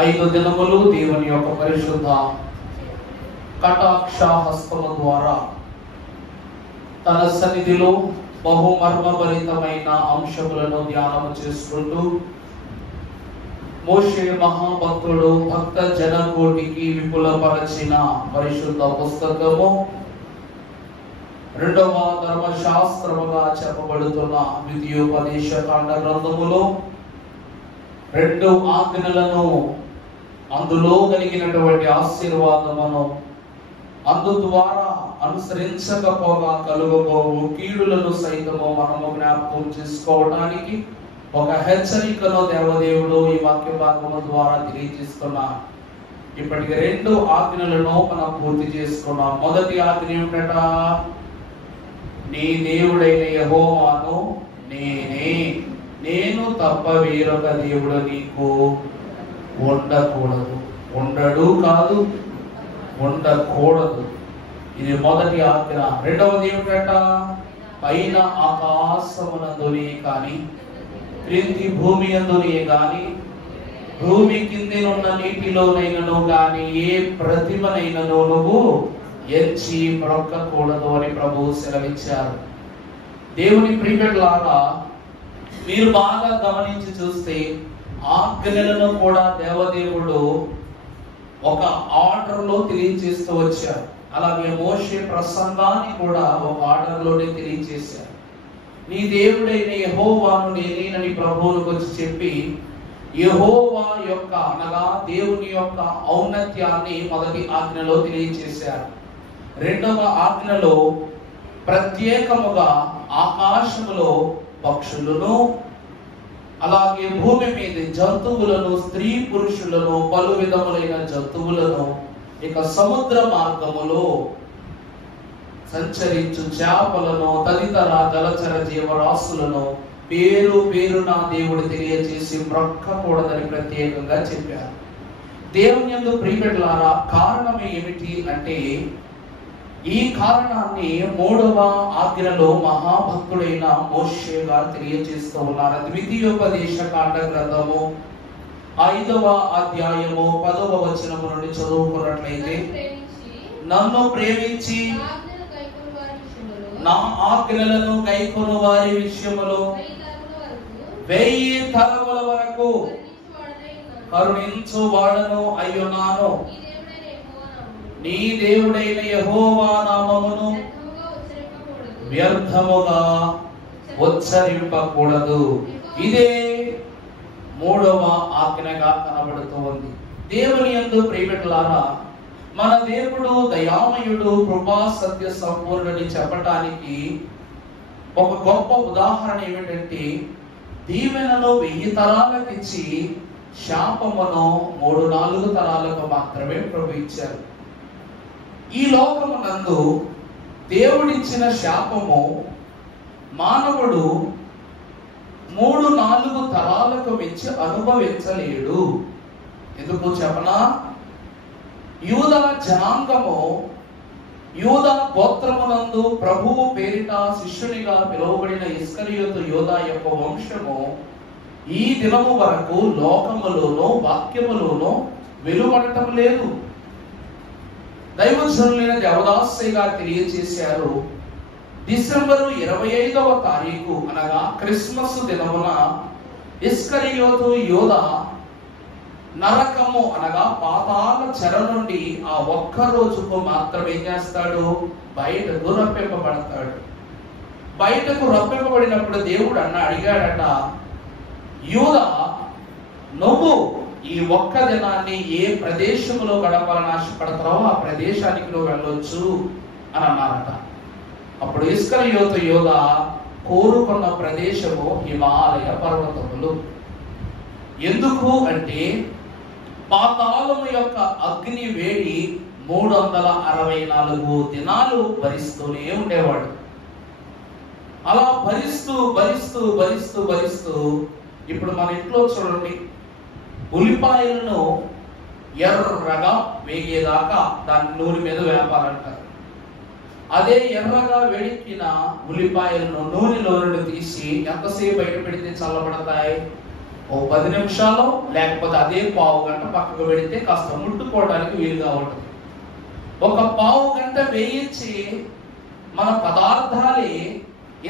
5 దినములు దేవుని యొక్క పరిశుద్ధ కటాక్ష హస్తము ద్వారా తన సన్నిధిలో బహుమర్మభరితమైన అంశములను ధ్యానము చేసుకుంటూ మోషే మహాభక్తుడు భక్త జనకోటికి విపులపరచిన పరిశుద్ధ పుస్తకము 2వ ధర్మశాస్త్రముగా చెప్పబడుతున్న ద్వితీయోపదేశ కాండ గ్రంథములో 2 ఆజ్ఞలను అందులో కలిగినటువంటి ఆశీర్వాదమును అందు ద్వారా అనుసరించకపోగా కలుగబోవు కీడులను సైతము మనము జ్ఞాపకం చేసుకోవడానికి ఒక హెచ్చరికను దేవదేవుడు ఈ వాక్య భాగము ద్వారా తెలియజేస్తున్నాడు. ఇప్పటికి 2 ఆజ్ఞలను మనం పూర్తి చేసుకున్నాం. మొదటి ఆజ్ఞ ఏమిటట? నీ దేవుడైన యెహోవాను నేను తప్ప వేరొక దేవుడు నీకు ఉండకూడదు. ఉండడు కాదు, ఉండకూడదు. ఇది మొదటి ఆజ్ఞ. రెండవది ఏమిటట? పైన ఆకాశమునందునే కానీ క్రింది భూమి అందునే కానీ భూమి కిందనున్న నీటిలోనైనను కానీ ఏ ప్రతిమనైనను నువ్వు ఎంచి మొక్కకూడదు అని ప్రభువు సెలవిచ్చారు. దేవుని ప్రియలాగా మీరు బాగా గమనించి చూస్తే ఆజ్ఞలను కూడా దేవదేవుడు ఒక ఆర్డర్ లో తెలియజేస్తూ వచ్చారు. అలాగే మోషే ప్రసంగాన్ని కూడా ఒక ఆర్డర్ లోనే తెలియజేశారు. నీ దేవుడైన యెహోవాను నేనేనని ప్రభువులకు వచ్చి చెప్పి యెహోవా యొక్క అనగా దేవుని యొక్క ఔన్నత్యాన్ని మొదటి ఆజ్ఞలో తెలియజేశారు. రెండవ ఆజ్ఞలో ప్రత్యేకముగా ఆకాశములో పక్షులను అలాగే భూమి మీద జంతువులను స్త్రీ పురుషులను పలు విధములైన జంతువులను ఇక సముద్ర మార్గములో సంచరించు చేపలను తదితర జలచర జీవరాశులను పేరున దేవుడు తెలియజేసి మొక్కకూడదని ప్రత్యేకంగా చెప్పారు. దేవుని యందు ప్రియబిడ్డలారా, కారణం ఏమిటి అంటే ఈ కారణాన్ని 3వ ఆజ్ఞలో మహాభక్తుడైన మోషే గారు తెలియజేస్తూ ఉన్నారు. ద్వితీయోపదేశ కాండ గ్రంథము 5వ అధ్యాయము 10వ వచనము నుండి చదువుకున్నట్లయితే, నన్ను ప్రేమించి నా ఆజ్ఞలను కైకొను వారి విషయములో 1000 తరముల వరకు కరుణించు వాడను అయ్యున్నాను. నీ దేవుడైన యెహోవా నామమును వ్యర్థముగా ఉచ్చరింపకూడదు. ఇదే 3వ ఆజ్ఞగా కనబడుతూ ఉంది. దేవుని యందు ప్రియబిడ్డలారా, మన దేవుడు దయామయుడు, కృపా సత్య సంపూర్ణుడని చెప్పటానికి ఒక గొప్ప ఉదాహరణ ఏమిటంటే, దీవెనను 1000 తరాలకు ఇచ్చి శాపమును 3-4 తరాలకు మాత్రమే ప్రభు ఇచ్చారు. ఈ లోకమునందు దేవుడిచ్చిన శాపము మానవుడు 3-4 తరాలకు మించి అనుభవించలేడు. ఎందుకు చెప్పనా? యూదా జనాంగము, యూదా గోత్రమునందు ప్రభువు పేరిట శిష్యునిగా పిలువబడిన ఇస్కరియోతు యూదా యొక్క వంశము ఈ దినము వరకు లోకములోనూ వాక్యములోనూ వెలువడటం లేదు. దైవజనులైన దేవదాసయ్య గారు తెలియజేశారు, డిసెంబరు 25వ తారీఖు అనగా క్రిస్మస్ దినమున ఇస్కరియోతు యూదా నరకము అనగా పాతాళ చెర నుండి ఆ ఒక్క రోజుకు మాత్రం ఏం చేస్తాడు? బయటకు రప్పింపబడతాడు. బయటకు రప్పింపబడినప్పుడు దేవుడు అడిగాడట, యూదా, నువ్వు ఈ ఒక్క దినాన్ని ఏ ప్రదేశంలో గడపాలని ఆశపడతావో ఆ ప్రదేశానికి నువ్వు వెళ్ళొచ్చు అని అన్నారట. అప్పుడు ఇస్కరియోతు యూదా కోరుకున్న ప్రదేశము హిమాలయ పర్వతములు. ఎందుకు అంటే పాతాళము యొక్క అగ్ని వేడి 364 దినాలు భరిస్తూనే ఉండేవాడు. అలా భరిస్తూ ఇప్పుడు మన ఇంట్లో చూడండి, ఉల్లిపాయలను ఎర్రగా వేగేదాకా దాని నూనె మీద వేపాలంటారు. అదే ఎర్రగా వేడికిన ఉల్లిపాయలను నూనెలో నుండి తీసి ఎంతసేపు బయట పెడితే చల్లబడతాయి? ఓ 10 నిమిషాలు లేకపోతే అదే పావు గంట పక్కకు పెడితే కాస్త ముట్టుకోవడానికి వీలుగా ఉంటుంది. ఒక పావు గంట వేయించి మన పదార్థాలే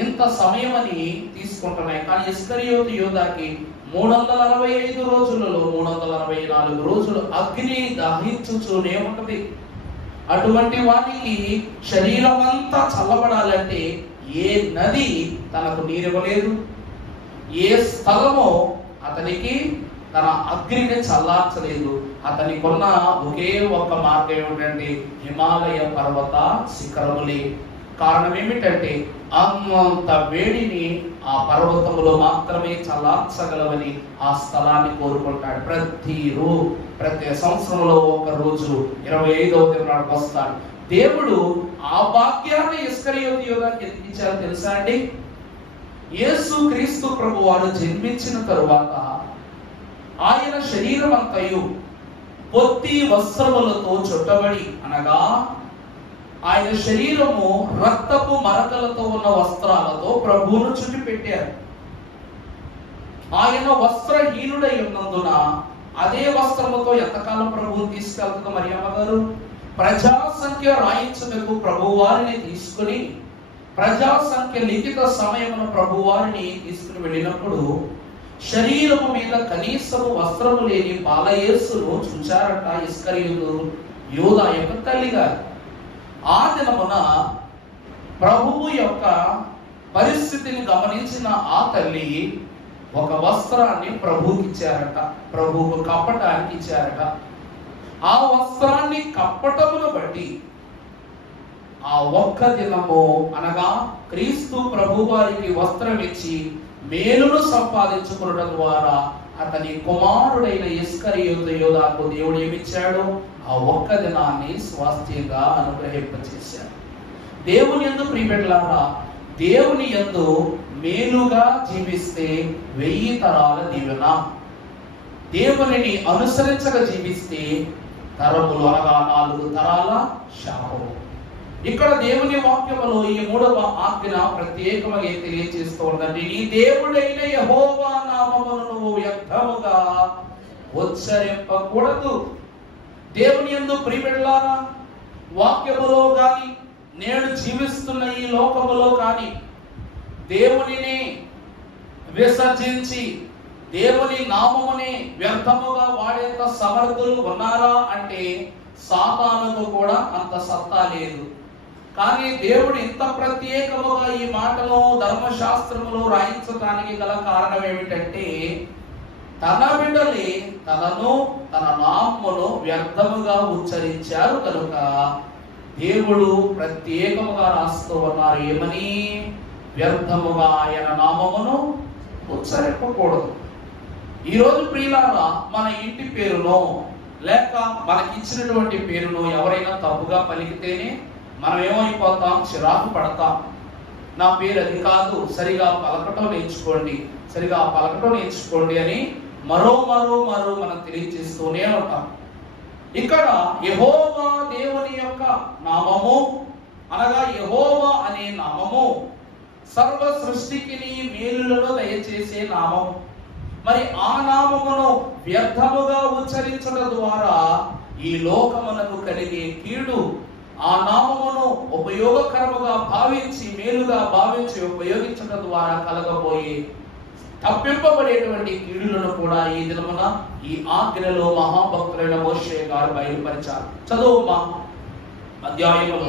ఇంత సమయం అని తీసుకుంటున్నాయి. కానీ ఇస్కరియోతు యూదాకి 365 రోజులలో 364 రోజులు అగ్ని దహించుతూనే ఉంటది. అటువంటి వానికి శరీరం అంతా చల్లబడాలంటే ఏ నది తనకు నీరివ్వలేదు, ఏ స్థలమో అతనికి తన అగ్నిని చల్లార్చలేదు. అతనికి ఉన్న ఒకే ఒక్క మార్గం ఏమిటంటే హిమాలయ పర్వత శిఖరములే. కారణం ఏమిటంటే అంత వేడిని ఆ పర్వతములో మాత్రమే చల్లార్చగలవని ఆ స్థలాన్ని కోరుకుంటాడు. ప్రతి సంవత్సరంలో ఒక రోజు 25వ దినానికి వస్తాడు. దేవుడు ఆ భాగ్యాన్ని ఇస్కరియోతు యూదాకి ఎందుకు ఇచ్చారో తెలుసా అండి? యేసు క్రీస్తు ప్రభు వారు జన్మించిన తరువాత ఆయన శరీరం అంతయు పొత్తి వస్త్రములతో చుట్టబడి, అనగా ఆయన శరీరము రక్తపు మరకలతో ఉన్న వస్త్రాలతో ప్రభువును చుట్టి పెట్టారు. ఆయన వస్త్రహీనుడై ఉన్నందున అదే వస్త్రముతో ఎంతకాలం ప్రభువుని తీసుకెళ్తుంది మరియమ్మ గారు? ప్రజా సంఖ్య రాయించుటకు ప్రభు వారిని తీసుకుని, ప్రజా సంఖ్య లిఖిత సమయమున ప్రభు వారిని తీసుకుని వెళ్ళినప్పుడు శరీరము మీద కనీసము వస్త్రము లేని బాలయేసును చూచారట ఇస్కరియోతు యూదా యొక్క తల్లి గారు. ఆ దినమున ప్రభువు యొక్క పరిస్థితిని గమనించిన ఆ తల్లి ఒక వస్త్రాన్ని ప్రభువుకి ఇచ్చారట, ప్రభువుకు కప్పటానికి ఇచ్చారట. ఆ వస్త్రాన్ని కప్పటమును బట్టి ఆ ఒక్క దినము, అనగా క్రీస్తు ప్రభు వారికి వస్త్రం ఇచ్చి మేలును సంపాదించుకోవడం ద్వారా అతని కుమారుడైన ఇస్కరియోతు యూదాకు దేవుడు ఏమిచ్చాడు? ఆ ఒక్క దినాన్ని స్వాస్థ్యంగా అనుగ్రహింపచేశాడు. దేవుని యందు ప్రియబిడ్డలారా, దేవుని యందు మేలుగా జీవిస్తే 1000 తరాల దీవెన, దేవునిని అనుసరించగా జీవిస్తే తరములు, అనగా 4 తరాల శాపము. ఇక్కడ దేవుని వాక్యములో ఈ 3వ ఆజ్ఞ ప్రత్యేకముగా తెలియజేస్తూ ఉందండి. నీ దేవుడైన యెహోవా నామమును నువ్వు వ్యర్థముగా ఉచ్చరింపకూడదు. దేవుని యందు ప్రియబిడ్డలారా, వాక్యములో గాని నేడు జీవిస్తున్న ఈ లోకములో గాని దేవునిని విసర్జించి దేవుని నామముని వ్యర్థముగా వాడేంత సమర్థులు ఉన్నారా అంటే సాతానుకు కూడా అంత సత్తా లేదు. కానీ దేవుడు ఇంత ప్రత్యేకముగా ఈ మాటలో ధర్మశాస్త్రములో రాయించడానికి గల కారణం ఏమిటంటే తన బిడ్డలే తనను తన నామమును వ్యర్థముగా ఉచ్చరించారు కనుక దేవుడు ప్రత్యేకముగా రాస్తూ ఉన్నారు. ఏమని? వ్యర్థముగా ఆయన నామమును ఉచ్చరింపకూడదు. ఈరోజు ప్రియులారా, మన ఇంటి పేరునో లేక మనకిచ్చినటువంటి పేరును ఎవరైనా తప్పుగా పలికితేనే మనం ఏమైపోతాం? చిరాకు పడతాం. నా పేరు అది కాదు, సరిగా పలకటం నేర్చుకోండి, సరిగా పలకటం నేర్చుకోండి అని మరో మనం తెలియజేస్తూనే ఉంటాం. ఇక్కడ యెహోవా దేవుని యొక్క నామము, అనగా యెహోవా అనే నామము సర్వ సృష్టికి మేలులను దయచేసే నామము. మరి ఆ నామమును వ్యర్థముగా ఉచ్చరించడం ద్వారా ఈ లోకమునకు కలిగే కీడు, ఆ నామమును ఉపయోగకరముగా భావించి మేలుగా భావించి ఉపయోగించడం ద్వారా కలగబోయే తప్పింపబడేటువంటి కీడులను కూడా ఈ దినమున ఈ ఆజ్ఞలో మహాభక్తులైన మోషే గారు బయలుపరిచారు. చదువుమా అధ్యాయములో.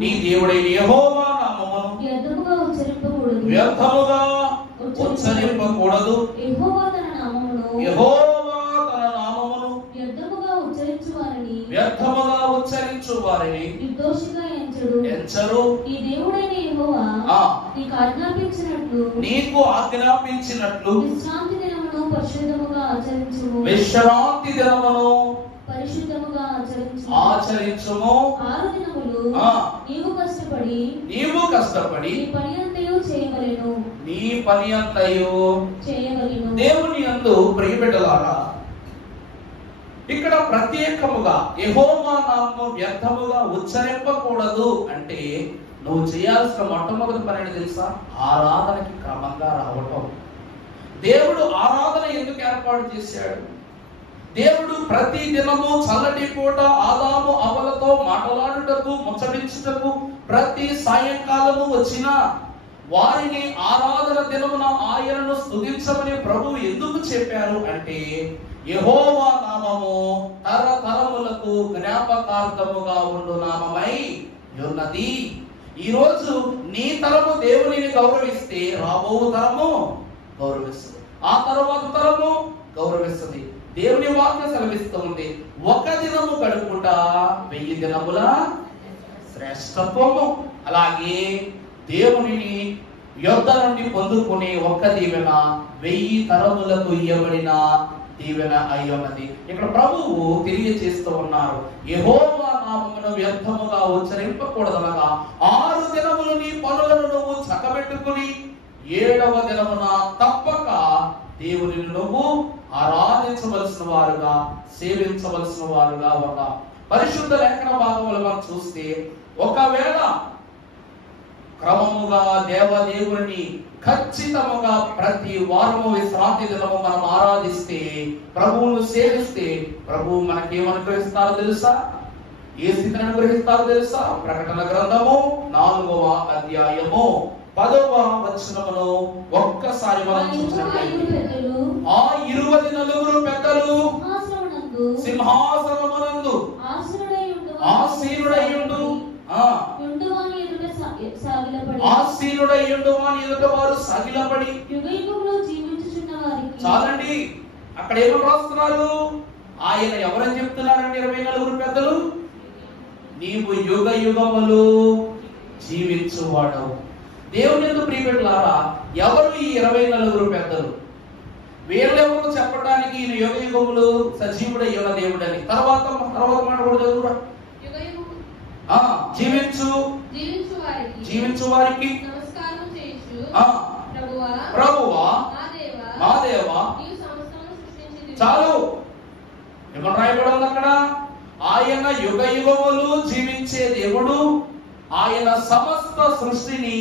నీ దేవుడైన యెహోవా నామమును వ్యర్థముగా ఉచ్చరింపకూడదు. యెహోవా తన నామమును వ్యర్థముగా ఉచ్చరించు వారిని ఎంచరు. నీకు ఆజ్ఞాపించినట్లు విశ్రాంతి దినమును ఆచరించుము. 6 దినములు నీవు కష్టపడి నీ పని అంతయు చేయవలెను. దేవుని యందు ప్రియబిడ్డలారా, ఇక్కడ ప్రత్యేకముగా యెహోవా నామమును వ్యర్థముగా ఉచ్చరింపకూడదు అంటే నువ్వు చేయాల్సిన మొట్టమొదటి పని తెలుసా? ఆరాధనకి క్రమంగా రావటం, ఏర్పాటు చేశాడు. దేవుడు ప్రతి దినము చల్లటి పూట ఆదాము అవ్వలతో మాట్లాడుటకు ముచ్చటించుటకు ప్రతి సాయంకాలము వచ్చిన వారిని ఆరాధన దినమున ఆయనను స్తుతించమని ప్రభువు ఎందుకు చెప్పారు అంటే, యెహోవా నామము తరతరములకు జ్ఞాపకార్థముగా ఉండు నామమై ఉన్నది. ఈ రోజు నీ తరము దేవునిని గౌరవిస్తే రాబో తరము గౌరవిస్తుంది, ఆ తర్వాత తరము గౌరవిస్తుంది. దేవుని వాక్యం సెలవిస్తుంది, ఒక దినము గడుపుట 1000 దినముల శ్రేష్టత్వము. అలాగే దేవునిని యొద్ద నుండి పొందుకునే ఒక్క దీవెన 1000 తరములకు ఇవ్వబడిన దీవెన అయి ఉన్నది. ఇక్కడ ప్రభువు తెలియజేస్తూ ఉన్నారు, యెహోవా నామమును వ్యర్థముగా ఉచ్చరింపకూడదనగా 6 దినములు నీ పనులను నువ్వు చక్కబెట్టుకుని 7వ దినమున తప్పక దేవునిని నువ్వు ఆరాధించవలసిన వారుగా, సేవించవలసిన వారుగా ఉన్నాం. పరిశుద్ధ లేఖన భాగములు మనం చూస్తే, ఒకవేళ క్రమముగా దేవుని ఖచ్చితముగా ప్రతి వారము విశ్రాంతి దినము మనం ఆరాధిస్తే, ప్రభువును సేవిస్తే, ప్రభువు మనకేం అనుగ్రహిస్తారో తెలుసా? ఏ స్థితిని అనుగ్రహిస్తారో తెలుసా? ప్రకటన గ్రంథము 4వ అధ్యాయము 10వ వచనమును ఒక్కసారి మనం చూసినట్లయితే, ఆ 20 పెద్దలు సింహాసనమునందు ఆసీనుడయ్యుండు వాని ఎదుట వారు సాగిలపడి. చాలండి, అక్కడ ఏమో రాస్తున్నారు? ఆయన ఎవరని చెప్తున్నారండి? 24 పెద్దలు, నీవు యుగ యుగములు జీవించువాడవు. దేవుని యందు ప్రియబిడ్డలారా, ఎవరు ఈ 24 పెద్దలు? వీళ్ళెవరు చెప్పడానికి ఈయన యుగ యుగములు సజీవుడై ఉన్న దేవుడని. తర్వాత మాట కూడా చదువురా. జీవించు వారికి ప్రభువా మా దేవా. చాలు, ఏమన్నా రాయబడింది అక్కడ? ఆయన యుగ యుగములు జీవించే దేవుడు, ఆయన సమస్త సృష్టిని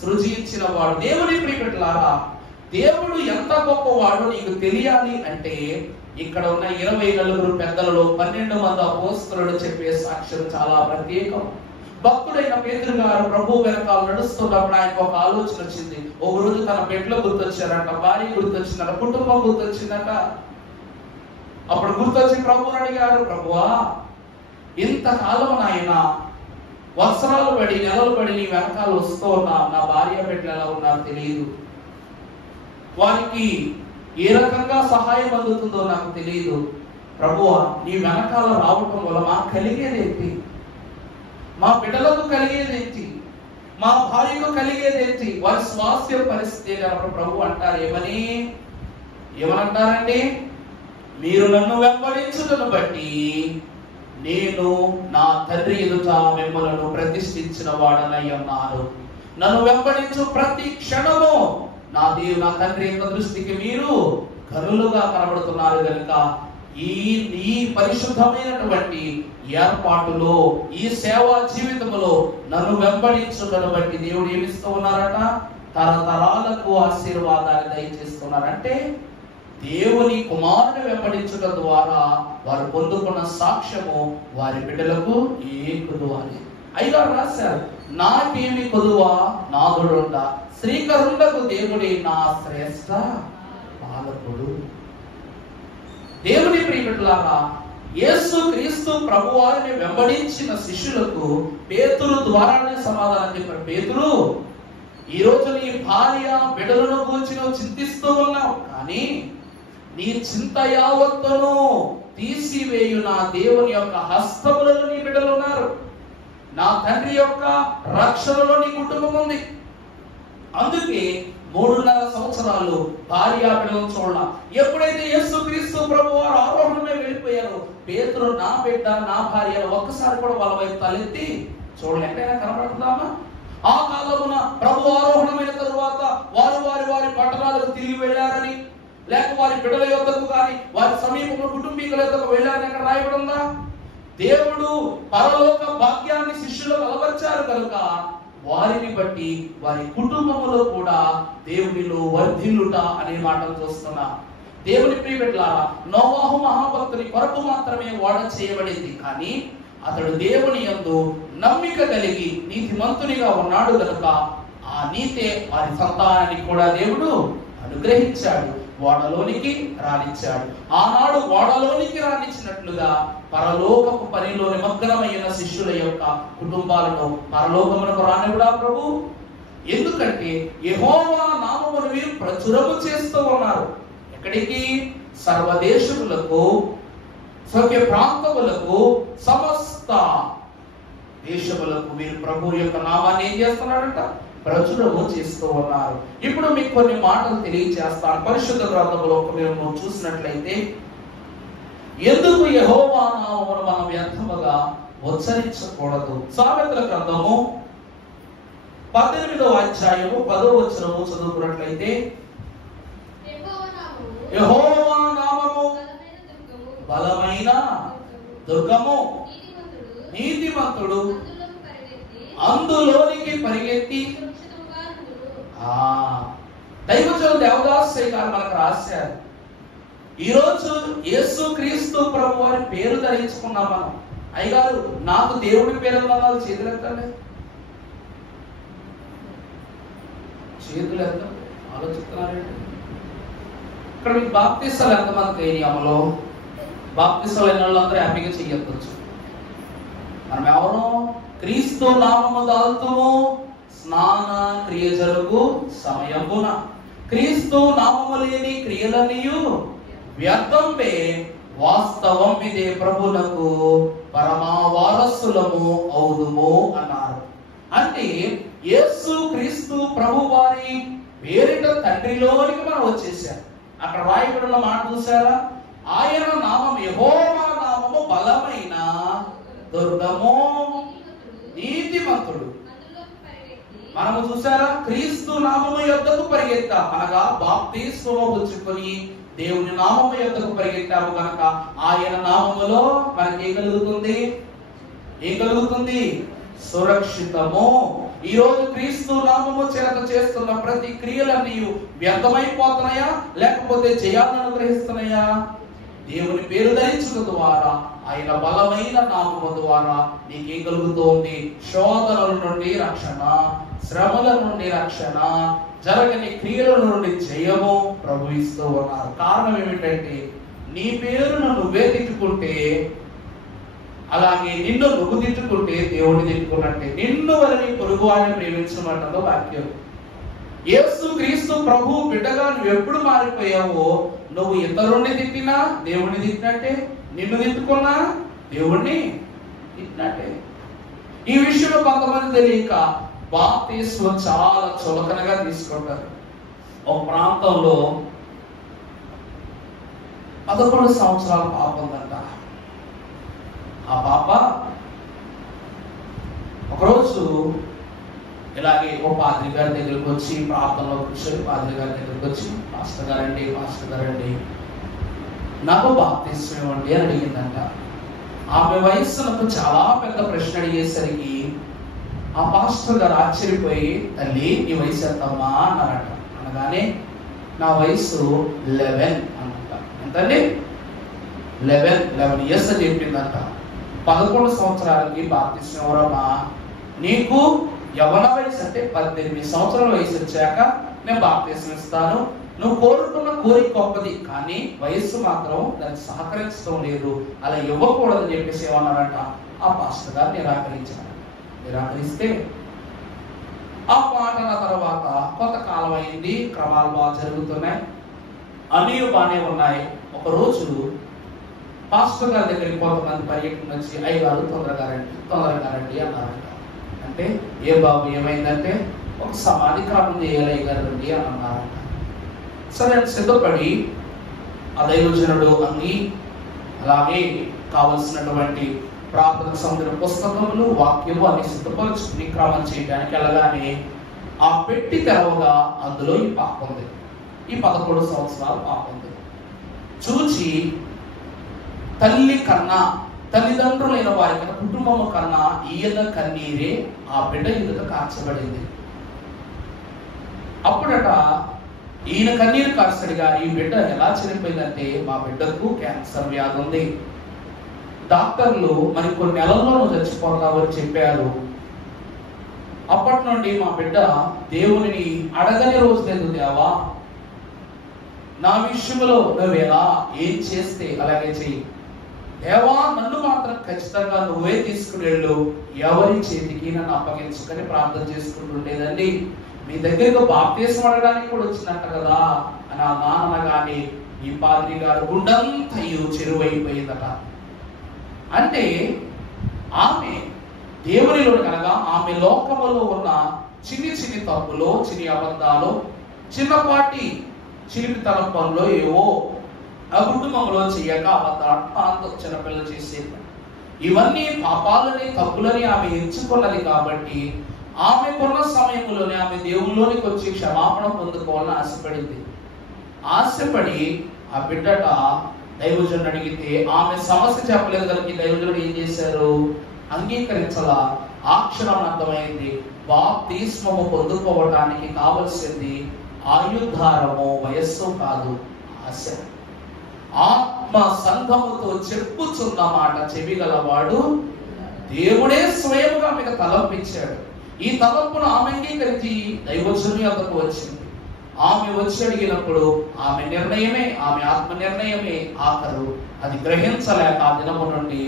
సృజించిన వాడు. దేవుని ప్రియబిడ్డలారా, దేవుడు ఎంత గొప్పవాడు నీకు తెలియాలి అంటే, ఇక్కడ ఉన్న 24 పెద్దలలో 12 మంది అపోస్తలుడు చెప్పే సాక్ష్యం చాలా ప్రత్యేకం. భక్తుడైన పేతురు గారు ప్రభు వెనకాల నడుస్తున్నప్పుడు ఆయనకు ఒక ఆలోచన వచ్చింది. ఒక రోజు తన బిడ్డలు గుర్తొచ్చారంట, భార్య గుర్తొచ్చిందట, కుటుంబం గుర్తొచ్చిందట. అప్పుడు గుర్తొచ్చి ప్రభువుని అడిగారు, ప్రభువా, ఇంతకాలం నాయన వత్సరాలు పడి నెలలు పడి నీ వెనకాల వస్తూ ఉన్నా, నా భార్య బిడ్డలు ఎలా ఉన్నారో తెలియదు, వారికి ఏ రకంగా సహాయం అందుతుందో నాకు తెలియదు. ప్రభువా, నీ వెనకాల రావటం వల్ల మాకు కలిగేదేంటి? మా బిడ్డలకు కలిగేదేంటి? మా భార్యకు కలిగేదేంటి? వారి స్వాస్థ్య పరిస్థితి అన్నప్పుడు ప్రభు అంటారు, ఏమనంటారండి? మీరు నన్ను వెంబడించుటను బట్టి నేను నా తండ్రి ఎదుట మిమ్మలను ప్రతిష్ఠించిన వాడనై ఉన్నాను. నన్ను వెంబడించు ప్రతి క్షణము నా తండ్రి యొక్క దృష్టికి మీరు కనులుగా కనబడుతున్నారు కనుక ఈ పరిశుద్ధమైనటువంటి ఏర్పాటులో, ఈ సేవా జీవితంలో నన్ను వెంబడించుటను బట్టి దేవుడు ఏమిస్తూ ఉన్నారట? తరతరాలకు ఆశీర్వాదాన్ని దయచేస్తున్నారంటే, దేవుని కుమారుని వెంబడించుట ద్వారా వారు పొందుకున్న సాక్ష్యము వారి బిడ్డలకు కొదువాలి. 5 రాశారు, నాకేమి కొదువా నాదుడుండా, శ్రీకరుండకు దేవుడే నా శ్రేష్ఠ పాలకుడు. దేవుని ప్రియబిడ్డలారా, యేసు క్రీస్తు ప్రభువారిని వెంబడించిన శిష్యులకు పేతురు ద్వారానే సమాధానం చెప్పారు. పేతురు, ఈ రోజు నీ భార్య బిడ్డలను గురించి నువ్వు చింతిస్తూ ఉన్నావు, కానీ నీ చింత యావత్తును తీసివేయు నా దేవుని యొక్క హస్తములలో నీ బిడ్డలు ఉన్నారు. నా తండ్రి యొక్క రక్షణలో నీ కుటుంబం ఉంది. అందుకే 3.5 సంవత్సరాలు భార్య బిడ్డలను చూడాల. ఎప్పుడైతే యేసు క్రీస్తు ప్రభు వారు ఆరోహణమే వెళ్ళిపోయారు, పేతురు నా బిడ్డ నా భార్య ఒక్కసారి కూడా వాళ్ళ వైపు తలెత్తి చూడలే. ఎక్కడైనా కనబడుతుందామా? ఆ కాలమున ప్రభు ఆరోహణమైన తరువాత వారు వారి పట్టణాలకు తిరిగి వెళ్ళారని, లేక వారి బిడ్డల యొద్దకు కానీ వారి సమీపంలో కుటుంబీకుల యొద్దకు వెళ్ళారని ఎక్కడ రాయబడి ఉందా? దేవుడు పరలోక భాగ్యాన్ని శిష్యులకు అలవర్చారు కనుక వారిని బట్టి వారి కుటుంబములో కూడా దేవునిలో వర్ధిల్లుట అనే మాటలు చూస్తున్నా. దేవుని ప్రియబిడ్డలారా, నోవాహు మహాభక్తుని కొరకు మాత్రమే ఓడ చేయబడింది. కానీ అతడు దేవుని యందు నమ్మిక కలిగి నీతిమంతునిగా ఉన్నాడు గనుక ఆ నీతే వారి సంతానానికి కూడా దేవుడు అనుగ్రహించాడు, ఓడలోనికి రానిచ్చాడు. ఆనాడు ఓడలోనికి రానిచ్చినట్లుగా పరలోకపు పనిలో నిమగ్నమైన శిష్యుల యొక్క కుటుంబాలను పరలోకమునకు రానివ్వడా ప్రభు? ఎందుకంటే యెహోవా నామమును వీరు ప్రచురము చేస్తూ ఉన్నారు. ఎక్కడికి? సర్వదేశములకు, స్వర్గ ప్రాంతములకు, సమస్త దేశములకు వీరు ప్రభు యొక్క నామాన్ని ఏం చేస్తున్నారంట? ప్రచురము చేస్తూ ఉన్నారు. ఇప్పుడు మీకు కొన్ని మాటలు తెలియజేస్తాను. పరిశుద్ధ గ్రంథములో మీరు చూసినట్లయితే, ఎందుకు యెహోవా నామమును మనం వ్యర్థముగా ఉచ్చరించకూడదు? సామెతల గ్రంథము 18వ అధ్యాయము 10వ వచనము చదువుకున్నట్లయితే, యెహోవా నామము బలమైన దుర్గము, నీతిమంతుడు అందులోనికి పరిగెత్తి. దైవజనుడు దేవదాస్ గారు మనకు రాశారు. ఈరోజు యేసు క్రీస్తు ప్రభు వారి పేరు ధరించుకున్నాం మనం. అయ్యగారు, నాకు దేవుడి పేరు అన్నారు, చేతులు ఎత్తండి, చేతులు ఎత్తండి. ఆలోచిస్తున్నారండి. ఇక్కడ మీకు బాప్తిస్తాలు ఎంతమంది ఏరియాలో? బాప్తిస్తాలు అయిన వాళ్ళందరూ హ్యాపీగా చెయ్యొచ్చు. మనం ఎవరు? క్రీస్తు నామము దాల్తుము స్నాన క్రియ జరుగు సమయమున. క్రీస్తు నామము లేని క్రియలనియు వ్యర్థంబే, వాస్తవం ఇదే ప్రభునకు పరమా వారసులము అవుదుము అన్నారు. అంటే యేసు క్రీస్తు ప్రభు వారి పేరిట తండ్రిలోనికి మనం వచ్చేసాం. అక్కడ రాయబడిన మాట చూసారా? ఆయన నామం, యెహోవా నామము బలమైన దుర్గము, నీతిమంతుడు. మనము చూసారా? క్రీస్తు నామము యొద్దకు పరిగెత్తాం, అనగా బాప్తిస్మము పుచ్చుకొని దేవుని నామము యొద్దకు పరిగెత్తాము కనుక ఆయన నామములో మనకి ఏం కలుగుతుంది? ఏం కలుగుతుంది? సురక్షితము. ఈ రోజు క్రీస్తు నామము చేత చేస్తున్న ప్రతి క్రియలన్నీ వ్యర్థమైపోతున్నాయా, లేకపోతే జయాలను అనుగ్రహిస్తున్నాయా? దేవుని పేరు ధరించడం ద్వారా, ఆయన బలమైన నామము ద్వారా నీకేం కలుగుతోంది? శోధనల నుండి రక్షణ, శ్రమల నుండి రక్షణ, జరగని క్రియల నుండి జయము ప్రభు ఇస్తూ ఉన్నారు. కారణం ఏమిటంటే, నీ పేరును నువ్వే తిట్టుకుంటే, అలాగే నిన్ను నువ్వు తిట్టుకుంటే దేవుడిని తిట్టుకున్నట్టే. నిన్ను వలని పొరుగు వారిని ప్రేమించమంటుందో వాక్యం. యేసు క్రీస్తు ప్రభు బిడ్డగా నువ్వు ఎప్పుడు మారిపోయావో, నువ్వు ఇతరుణ్ణి తిట్టినా దేవుణ్ణి తిట్టినట్టే, నిన్ను తిట్టుకున్నా దేవుణ్ణి తిట్టినట్టే. ఈ విషయంలో కొంతమంది తెలియక బాప్తిస్మం చాలా చులకనగా తీసుకుంటారు. ఒక ప్రాంతంలో 11 సంవత్సరాల పాప ఉందంట. ఆ పాప ఒకరోజు ఇలాగే ఓ పాద్రి గారి దగ్గరికి వచ్చి ప్రార్థనలో కూర్చొని పాద్రి గారి దగ్గరికి వచ్చి, పాస్టర్ గారండి నాకు బాప్తిస్మం ఇవ్వండి అని అడిగిందంట. ఆమె వయస్సులకు చాలా పెద్ద ప్రశ్న అడిగేసరికి ఆ పాస్టర్ గారు ఆశ్చర్యపోయి, తల్లి నీ వయసు ఎంతమ్మా అన్నారట. అనగానే నా వయసు 11 అన్నట. ఎంతండి? 11 ఇయర్స్ అని చెప్పిందంట. 11 సంవత్సరాలకి బాప్తిస్మం ఎవరమ్మా? నీకు యవ్వన వయసు అంటే 18 సంవత్సరాల వయసు వచ్చాక నేను బాప్తిస్మం ఇస్తాను. నువ్వు కోరుకున్న కోరిక గొప్పది, కానీ వయస్సు మాత్రం దానికి సహకరించడం లేదు, అలా ఇవ్వకూడదని చెప్పేసి ఏమన్నారంట ఆ పాస్టర్ గారు నిరాకరిస్తే, ఆ పాటల తర్వాత కొంతకాలం అయింది, క్రమాలు బాగా జరుగుతున్నాయి, అన్నీ బాగానే ఉన్నాయి. ఒకరోజు పాస్టర్ గారి దగ్గరికి కొంతమంది పర్యటన వచ్చి, అయ్యగారు తొందరగా రండి అన్నారంట. అంటే ఏ బాబు ఏమైందంటే, ఒక సమాధి కాలం చేయాలి అయ్యగారు రండి అని అన్నారంట. సరే సిద్ధపడి ఆ దైవజనుడు అంగి, అలాగే కావలసినటువంటి ప్రార్థన సంబంధించిన పుస్తకములు, వాక్యము అన్ని సిద్ధపరుచుకుని క్రమం చేయడానికి వెళ్ళగానే ఆ పెట్టి తెరవగా అందులో ఈ పాప ఉంది. ఈ 11 సంవత్సరాల పాప ఉంది. చూచి తల్లి కన్నా, తల్లిదండ్రులైన వారి కన్నా, కుటుంబము కన్నా ఈయన కన్నీరే ఆ బిడ్డ ఎదుట కార్చబడింది. అప్పుడట ఈయన కన్నీరు కార్చడి గారు ఈ బిడ్డ ఎలా చనిపోయిందంటే, మా బిడ్డకు క్యాన్సర్ వ్యాధి ఉంది, డాక్టర్లు మరి కొన్ని నెలల్లో చచ్చిపోతావు అని చెప్పారు. అప్పటి నుండి మా బిడ్డ దేవుని అడగని రోజు లేదు, దేవా నా విషయంలో నువ్వు ఎలా ఏం చేస్తే అలాగే చెయ్యి, దేవా నన్ను మాత్రం ఖచ్చితంగా నువ్వే తీసుకుని వెళ్ళు, ఎవరి చేతికి నన్ను అప్పగించుకొని ప్రార్థన చేసుకుంటుండేదండి. మీ దగ్గరకు బాప్తీసం అడగడానికి కూడా వచ్చినట్ట కదా అని ఆ నాన్నగాని ఈ పాద్రి గారు గుండంతయు చెరువైపోయిందట. అంటే ఆమె దేవునిలో కనుక ఆమె లోకములో ఉన్న చిన్ని చిన్ని తప్పులు, చిన్ని అబద్ధాలు, చిన్నపాటి చిలిపితనం పనులు ఏవో ఆ కుటుంబంలో చెయ్యక అబద్ధాలు చిన్నపిల్లలు చేసేది, ఇవన్నీ పాపాలని తప్పులని ఆమె ఎంచుకున్నది. కాబట్టి ఆమె కొన్న సమయంలోనే ఆమె దేవుల్లోనికి వచ్చి క్షమాపణ పొందుకోవాలని ఆశపడింది. ఆశపడి ఆ బిడ్డట దైవజనుడు అడిగితే ఆమె సమస్య చెప్పలేదు కనుక దైవజనుడు ఏం చేశారు, అంగీకరించాలా. ఆ క్షణం అర్థమైంది, బాప్తిస్మము పొందుకోవడానికి కావలసింది ఆయుధారము, వయస్సు కాదు, ఆశ. ఆత్మ సంఘముతో చెప్పుచున్న మాట చెవిగలవాడు దేవుడే స్వయంగా మీకు తలంపించాడు. ఈ తలంపును ఆమె అంగీకరించి దైవజనుని వద్దకు వచ్చింది. ఆమె వచ్చి అడిగినప్పుడు ఆమె నిర్ణయమే, ఆమె ఆత్మ నిర్ణయమే ఆఖరు. అది గ్రహించలేక ఆ దినము నుండి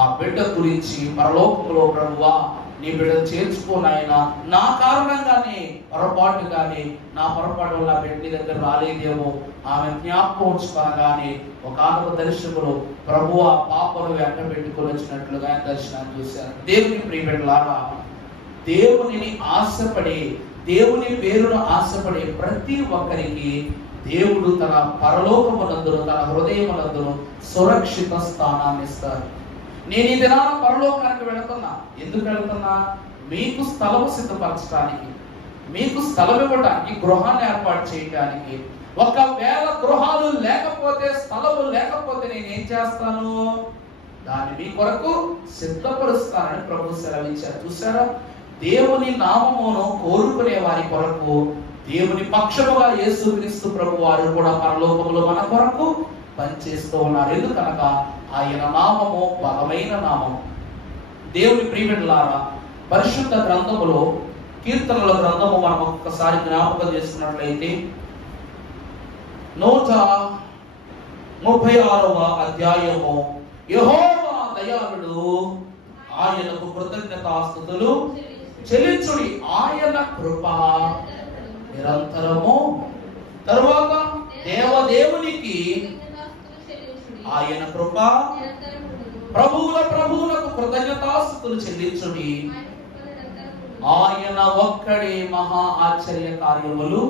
ఆ బిడ్డ గురించి పరలోకములో, ప్రభువా నీ బిడ్డను చేర్చుకోనాయన, నా కారణంగానే పొరపాటుగానే నా పొరపాటు వల్ల బిడ్డ దగ్గర రాలేదేమో ఆమె జ్ఞాపకం ఉంచుకోనగానే ఒకనొక దర్శనములో ప్రభువా పాపను వెంట పెట్టుకొని వచ్చినట్లుగా ఆయన దర్శనాన్ని చూశారు. దేవుని ప్రియ బిడ్డలారా, దేవునిని ఆశపడి దేవుని పేరును ఆశపడే ప్రతి ఒక్కరికి దేవుడు తన పరలోకమునందును తన హృదయమునందును సురక్షిత స్థానాన్ని ఇస్తారు. నేను ఈ దినాన పరలోకానికి వెళుతున్నా. ఎందుకు వెళుతున్నా? మీకు స్థలము సిద్ధపరచడానికి, మీకు స్థలం ఇవ్వడానికి, గృహాన్ని ఏర్పాటు చేయడానికి. ఒకవేళ గృహాలు లేకపోతే, స్థలము లేకపోతే నేనేం చేస్తాను? దాన్ని మీ కొరకు సిద్ధపరుస్తానని ప్రభు సెలవిచ్చారు. చూసారా, దేవుని నామమును కోరుకునే వారి కొరకు దేవుని పక్షముగా యేసుక్రీస్తు ప్రభు వారు కూడా పరలోకములో మన కొరకు పనిచేస్తూ ఉన్నారు. ఎందుకనగా ఆయన నామము బలమైన నామం. దేవుని ప్రియబిడ్డలారా, పరిశుద్ధ గ్రంథములో కీర్తనల గ్రంథము మనం ఒక్కసారి జ్ఞాపకం చేసుకున్నట్లయితే 136వ అధ్యాయము, యెహోవా దయాళుడు, ఆయనకు కృతజ్ఞతాస్తుతులు చెల్లించుడి, ఆయన కృప నిరంతరము. తరువాత దేవదేవునికి ఆయన కృప, ప్రభువులకు కృతజ్ఞతాస్తుతులు చెల్లించుడి, ఆయన ఒక్కడే మహా ఆశ్చర్య కార్యములు,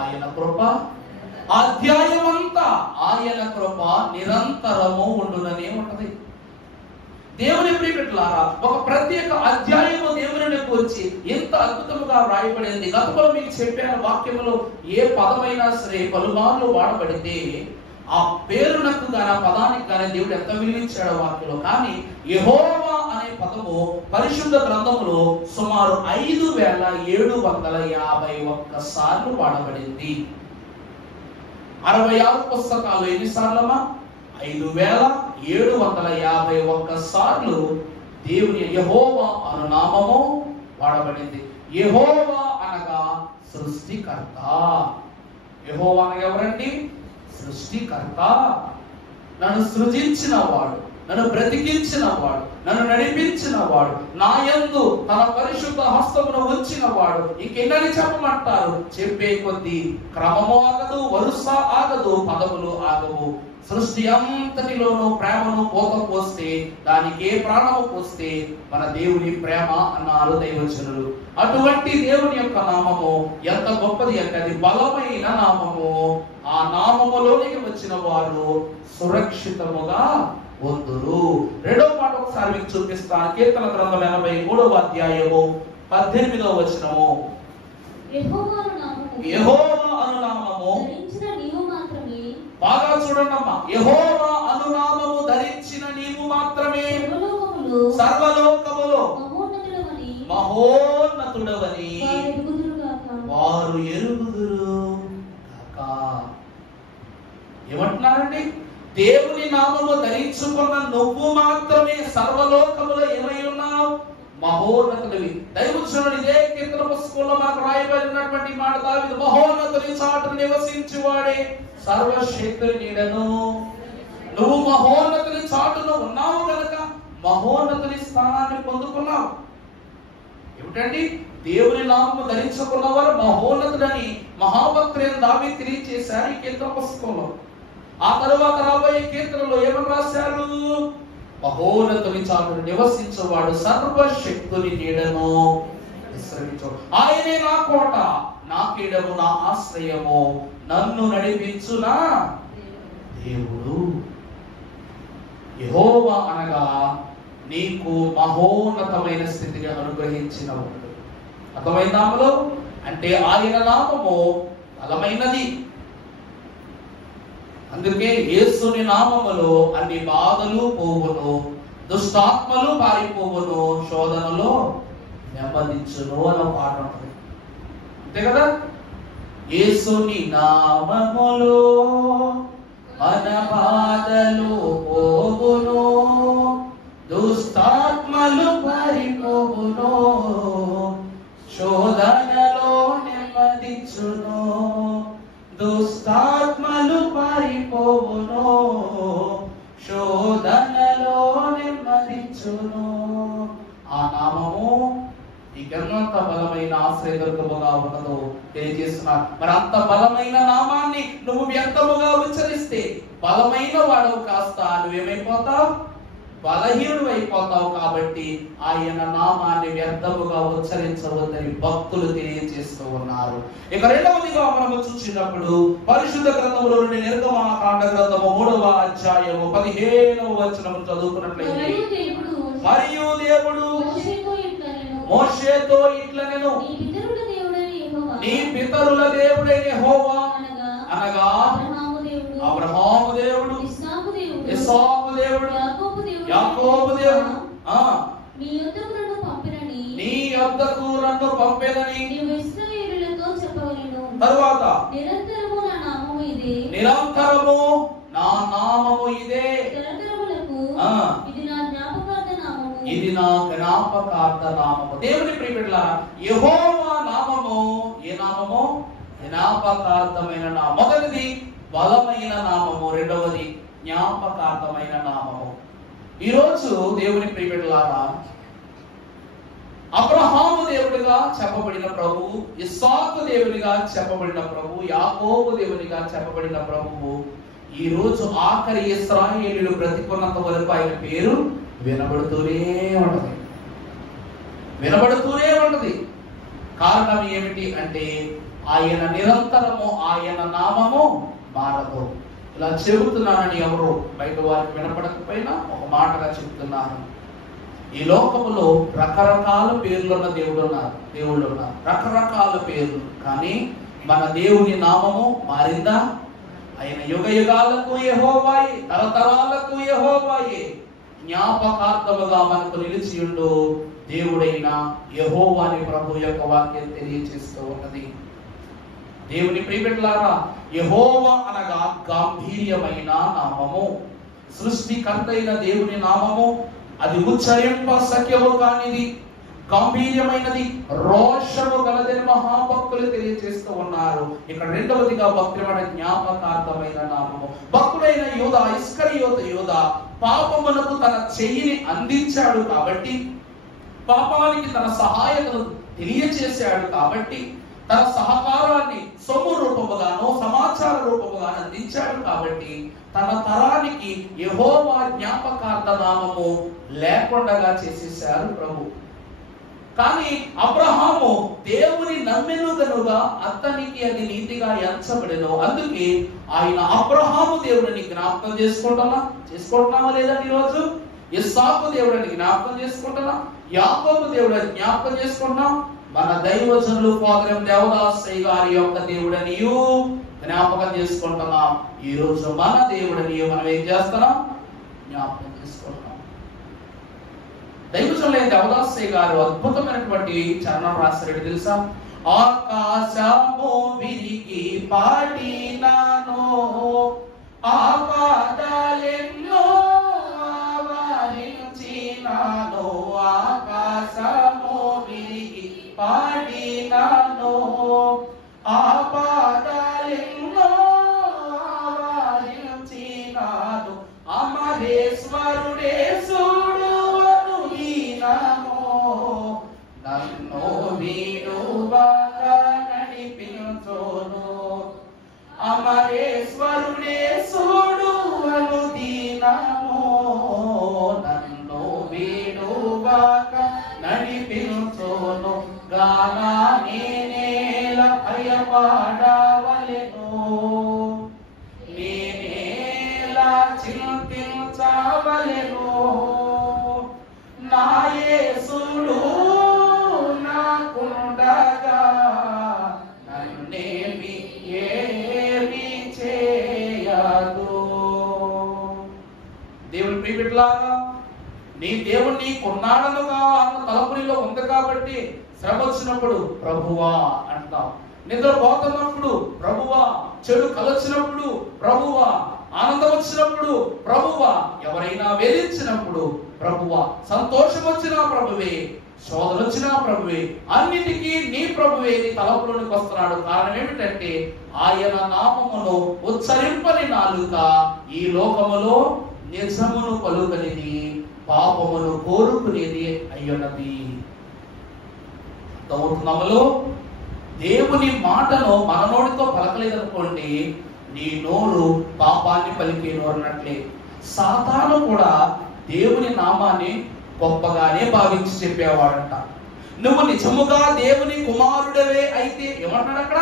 ఆయన కృప. అధ్యాయమంతా ఆయన కృప నిరంతరము ఉండుననే ఉంటది. దేవుని ప్రియబిడ్డలారా, ఒక ప్రత్యేక అధ్యాయము దేవుని గురించి ఎంత అద్భుతముగా వ్రాయబడింది. గతంలో మీకు చెప్పిన వాక్యములో ఏ పదమైనా సరే పలుమార్లు వాడబడితే ఆ పేరునకు గాని, ఆ పదానికి గాని దేవుడు ఎంత విలువించాడో వాక్యంలో. కానీ యెహోవా అనే పదము పరిశుద్ధ గ్రంథములో సుమారు 5751 సార్లు వాడబడింది. 66 పుస్తకాలు ఎన్నిసార్లమా? 5751 సార్లు దేవుని యెహోవా అను నామము వాడబడింది. యెహోవా అనగా సృష్టికర్త. యెహోవా అనగా ఎవరండి? సృష్టికర్త. నన్ను సృజించిన వాడు, నన్ను బ్రతికించిన వాడు, నన్ను నడిపించిన వాడు, నా యందు తన పరిశుద్ధ హస్తమును ఉంచిన వాడు. ఇంకెన్నని చెప్పమంటారు? చెప్పే కొద్దీ క్రమము ఆగదు, వరుస ఆగదు, పదములు ఆగవు. సృష్టి అంతటిలోనూ ప్రేమను పోత పోస్తే, దానికి ఏ ప్రాణము పోస్తే మన దేవుని ప్రేమ అన్నారు దైవజనులు. అటువంటి దేవుని యొక్క నామము ఎంత గొప్పది అంటే అది బలమైన నామము. ఆ నామములోనికి వచ్చిన వారు సురక్షితముగా పొందురు. రెండవ మాట ఒకసారి మీకు చూపిస్తాను. కీర్తన గ్రంథం 83వ అధ్యాయము 18వ వచనము. యెహోవా అను నామము, బాగా చూడండి అమ్మా, యెహోవా అను నామము ధరించిన నీవు మాత్రమే సర్వలోకములో మహోన్నతుడవని వారు ఎరుగుదురు. చూడండి, దేవుని నామము ధరించుకున్న నువ్వు మాత్రమే సర్వలోకములో ఏమై ఉన్నావు? మహోన్నతుడివి. దైవజనుడు ఇదే కీర్తన పుస్తకంలో మనకు రాయబడినటువంటి మాట, దావీదు మహోన్నతుని చాటున నివసించువాడే సర్వశక్తుని నీడను. నువ్వు మహోన్నతుని చాటున ఉన్నావు కనుక మహోన్నతుని స్థానాన్ని పొందుకున్నావు. ఏమిటండి? దేవుని నామము ధరించుకున్నవారు మహోన్నతుడని మహాభక్తుడైన దావీదు తెలియజేశారు ఈ కీర్తన పుస్తకంలో. ఆ తరువాత రాబోయే కీర్తనలో ఏమని రాశారు? మహోన్నతుని చాటున నివసించువాడు సర్వశక్తుని నీడను విశ్రమించు. ఆయనే నా కోట, నా కీడము, నా ఆశ్రయము, నన్ను నడిపించునా దేవుడు. యెహోవా అనగా నీకు మహోన్నతమైన స్థితిని అనుగ్రహించినవాడు. అర్థమైన నామలో అంటే ఆయన నామము బలమైనది. అందుకే యేసుని నామములో అన్ని బాధలు పోవును, దుష్టాత్మలు పారిపోవును, శోధనలో నెమ్మదించును అన్న పాట ఉంటుంది. అంతే కదా? యేసుని నామములో మన బాధలు పోవును, దుష్టాత్మలు పారిపోవును, శోధనలో నెమ్మదించును, దుష్టాత్మలు పారిపోవును, శోధనలో నెమ్మదించును. ఆ నామము నీకెంత బలమైన ఆశ్రయదుర్గముగా ఉన్నదో తెలియజేస్తున్నారు. మరి అంత బలమైన నామాన్ని నువ్వు వ్యర్థముగా ఉచ్చరిస్తే బలమైన వాడవు కాస్త నువ్వేమైపోతావు? బలహీనుడు అయిపోతావు. కాబట్టి ఆయన నామాన్ని వ్యర్థముగా ఉచ్చరించవద్దని భక్తులు తెలియజేస్తూ ఉన్నారు. ఇక రెండవదిగా మనము చూసినప్పుడు పరిశుద్ధ గ్రంథములో నుండి నిర్గమకాండ గ్రంథము 3వ అధ్యాయము 15వ వచనము చదువుకున్నట్లయితే, మరియు దేవుడు మోషేతో ఇట్లనెను, నీ పితరుల దేవుడైన యెహోవా అనగా అబ్రహాము దేవుడు, ఇస్సాకు దేవుడు, యాకోబు దేవుడు నీ యొద్దకు నన్ను పంపెనని తరువాత నిరంతరము నా నామము ఇదే, ఇది నా జ్ఞాపకార్థ నామము. దేవుని ప్రియబిడ్డలారా, యెహోవా నామము ఏ నామము? జ్ఞాపకార్థమైన నామము. మొదటిది బలమైన నామము, రెండవది జ్ఞాపకార్థమైన నామము. ఈరోజు దేవుని ప్రియబిడ్డలారా, అబ్రహాము దేవుడిగా చెప్పబడిన ప్రభువు, ఇస్సాకు దేవునిగా చెప్పబడిన ప్రభువు, యాకోబు దేవునిగా చెప్పబడిన ప్రభువు ఈ రోజు ఆఖరి ఇశ్రాయేలీయులు బ్రతికున్నంత వరకు ఆయన పేరు వినబడుతూనే ఉంటది, వినబడుతూనే ఉంటది. కారణం ఏమిటి అంటే ఆయన నిరంతరము, ఆయన నామము మారదు. ఇలా చెబుతున్నానని ఎవరు బయట వారికి వినపడకపోయినా ఒక మాటగా చెబుతున్నాను. ఈ లోకములో రకరకాల పేర్లున్న దేవుళ్ళు ఉన్నారు, రకరకాల పేర్లు. కానీ మన దేవుని నామము మారిందా? ఆయన యుగ యుగాలకు యెహోవాయే, తరతరాలకు యెహోవాయే. జ్ఞాపకార్థముగా మనకు నిలిచియుండు దేవుడైన యెహోవాని ప్రభు యొక్క వాక్యం తెలియజేస్తూ ఉన్నది. దేవుని ప్రియబిడ్డలారా, యెహోవా అనగా గాంభీర్యమైన నామము, సృష్టికర్త అయిన దేవుని నామము. అది ఉచ్చరింప సఖ్యము కానిది, గంభీర్యమైనది, రోషము గలదని మహాభక్తులు తెలియజేస్తూ ఉన్నారు. ఇక్కడ రెండవదిగా భక్తుడైన జ్ఞాపకార్థమైన నామము. భక్తుడైన యూదా, ఇస్కరియోతు యూదా పాపమునకు తన చెయ్యిని అందించాడు కాబట్టి, పాపానికి తన సహాయతను తెలియజేశాడు కాబట్టి, తన సహకారాన్ని సొమ్ము రూపముగానో సమాచార రూపముగానో అందించాడు కాబట్టి తన తరానికి యెహోవా జ్ఞాపకార్థ నామము లేకుండా చేసేశారు ప్రభు. కానీ అబ్రహాము దేవుని నమ్మెను గనుక అతనికి అది నీతిగా ఎంచబడెను. అందుకే ఆయన అబ్రహాము దేవుడిని జ్ఞాపకం చేసుకుంటున్నామా లేదండి? ఈరోజు ఇస్సాకు దేవుడిని జ్ఞాపకం చేసుకుంటున్నాం, యాకోబు దేవుడిని జ్ఞాపకం చేసుకుంటున్నాం. మన దైవజనులు ఫాదర్ దేవదాసయ్య గారి యొక్క దేవుడనియు జ్ఞాపకం చేసుకుంటున్నాం. ఈ రోజు మన దేవుడనియు మనం ఏం చేస్తున్నాం? జ్ఞాపకం చేసుకుంటున్నాం. దైవజనులైన దేవదాసయ్య గారు అద్భుతమైనటువంటి చరణం రాశారు, తెలుసా? ఆకాశము విరిగి పాడినాను, ఆకాశ అమరేశ్వరుడే సోడు అనుదీనము నన్ను వీడుగాక నడిపించును గానా నేనేల భయపడవలెను నేనేలా చింతించవలెను నా యేసుడు నాకుండగా నన్నేమి ఏమి చేయదు. దేవుని ప్రియబిడ్డలారా, నీ దేవుడు నీకున్నాడనుగా అన్న తలపునిలో ఉంది కాబట్టి శ్రమ వచ్చినప్పుడు ప్రభువా అంటాం, నిద్రపోతున్నప్పుడు ప్రభువా, చెడు కలొచ్చినప్పుడు ప్రభువా, ఆనందం వచ్చినప్పుడు ప్రభువా, ఎవరైనా వేధించినప్పుడు ప్రభువా, సంతోషం వచ్చినా ప్రభువే, శోధన వచ్చినా ప్రభువే, అన్నిటికీ నీ ప్రభువే నీ తలపులోనికి వస్తున్నాడు. కారణం ఏమిటంటే ఆయన నామమును ఉచ్చరింపని నాలుక ఈ లోకములో నిజమును పలుకనిది, పాపమును కోరుకునేది అయ్యున్నది. అవుతున్నాములో దేవుని మాటను మన నోటితో పలకలేదనుకోండి, నీ నోరు పాపాన్ని పలికే నోరున్నట్లే. సాతాను కూడా దేవుని నామాన్ని గొప్పగానే భావించి చెప్పేవాడంట. నువ్వు నిజముగా దేవుని కుమారుడవే అయితే ఏమంటున్నాడు అక్కడ?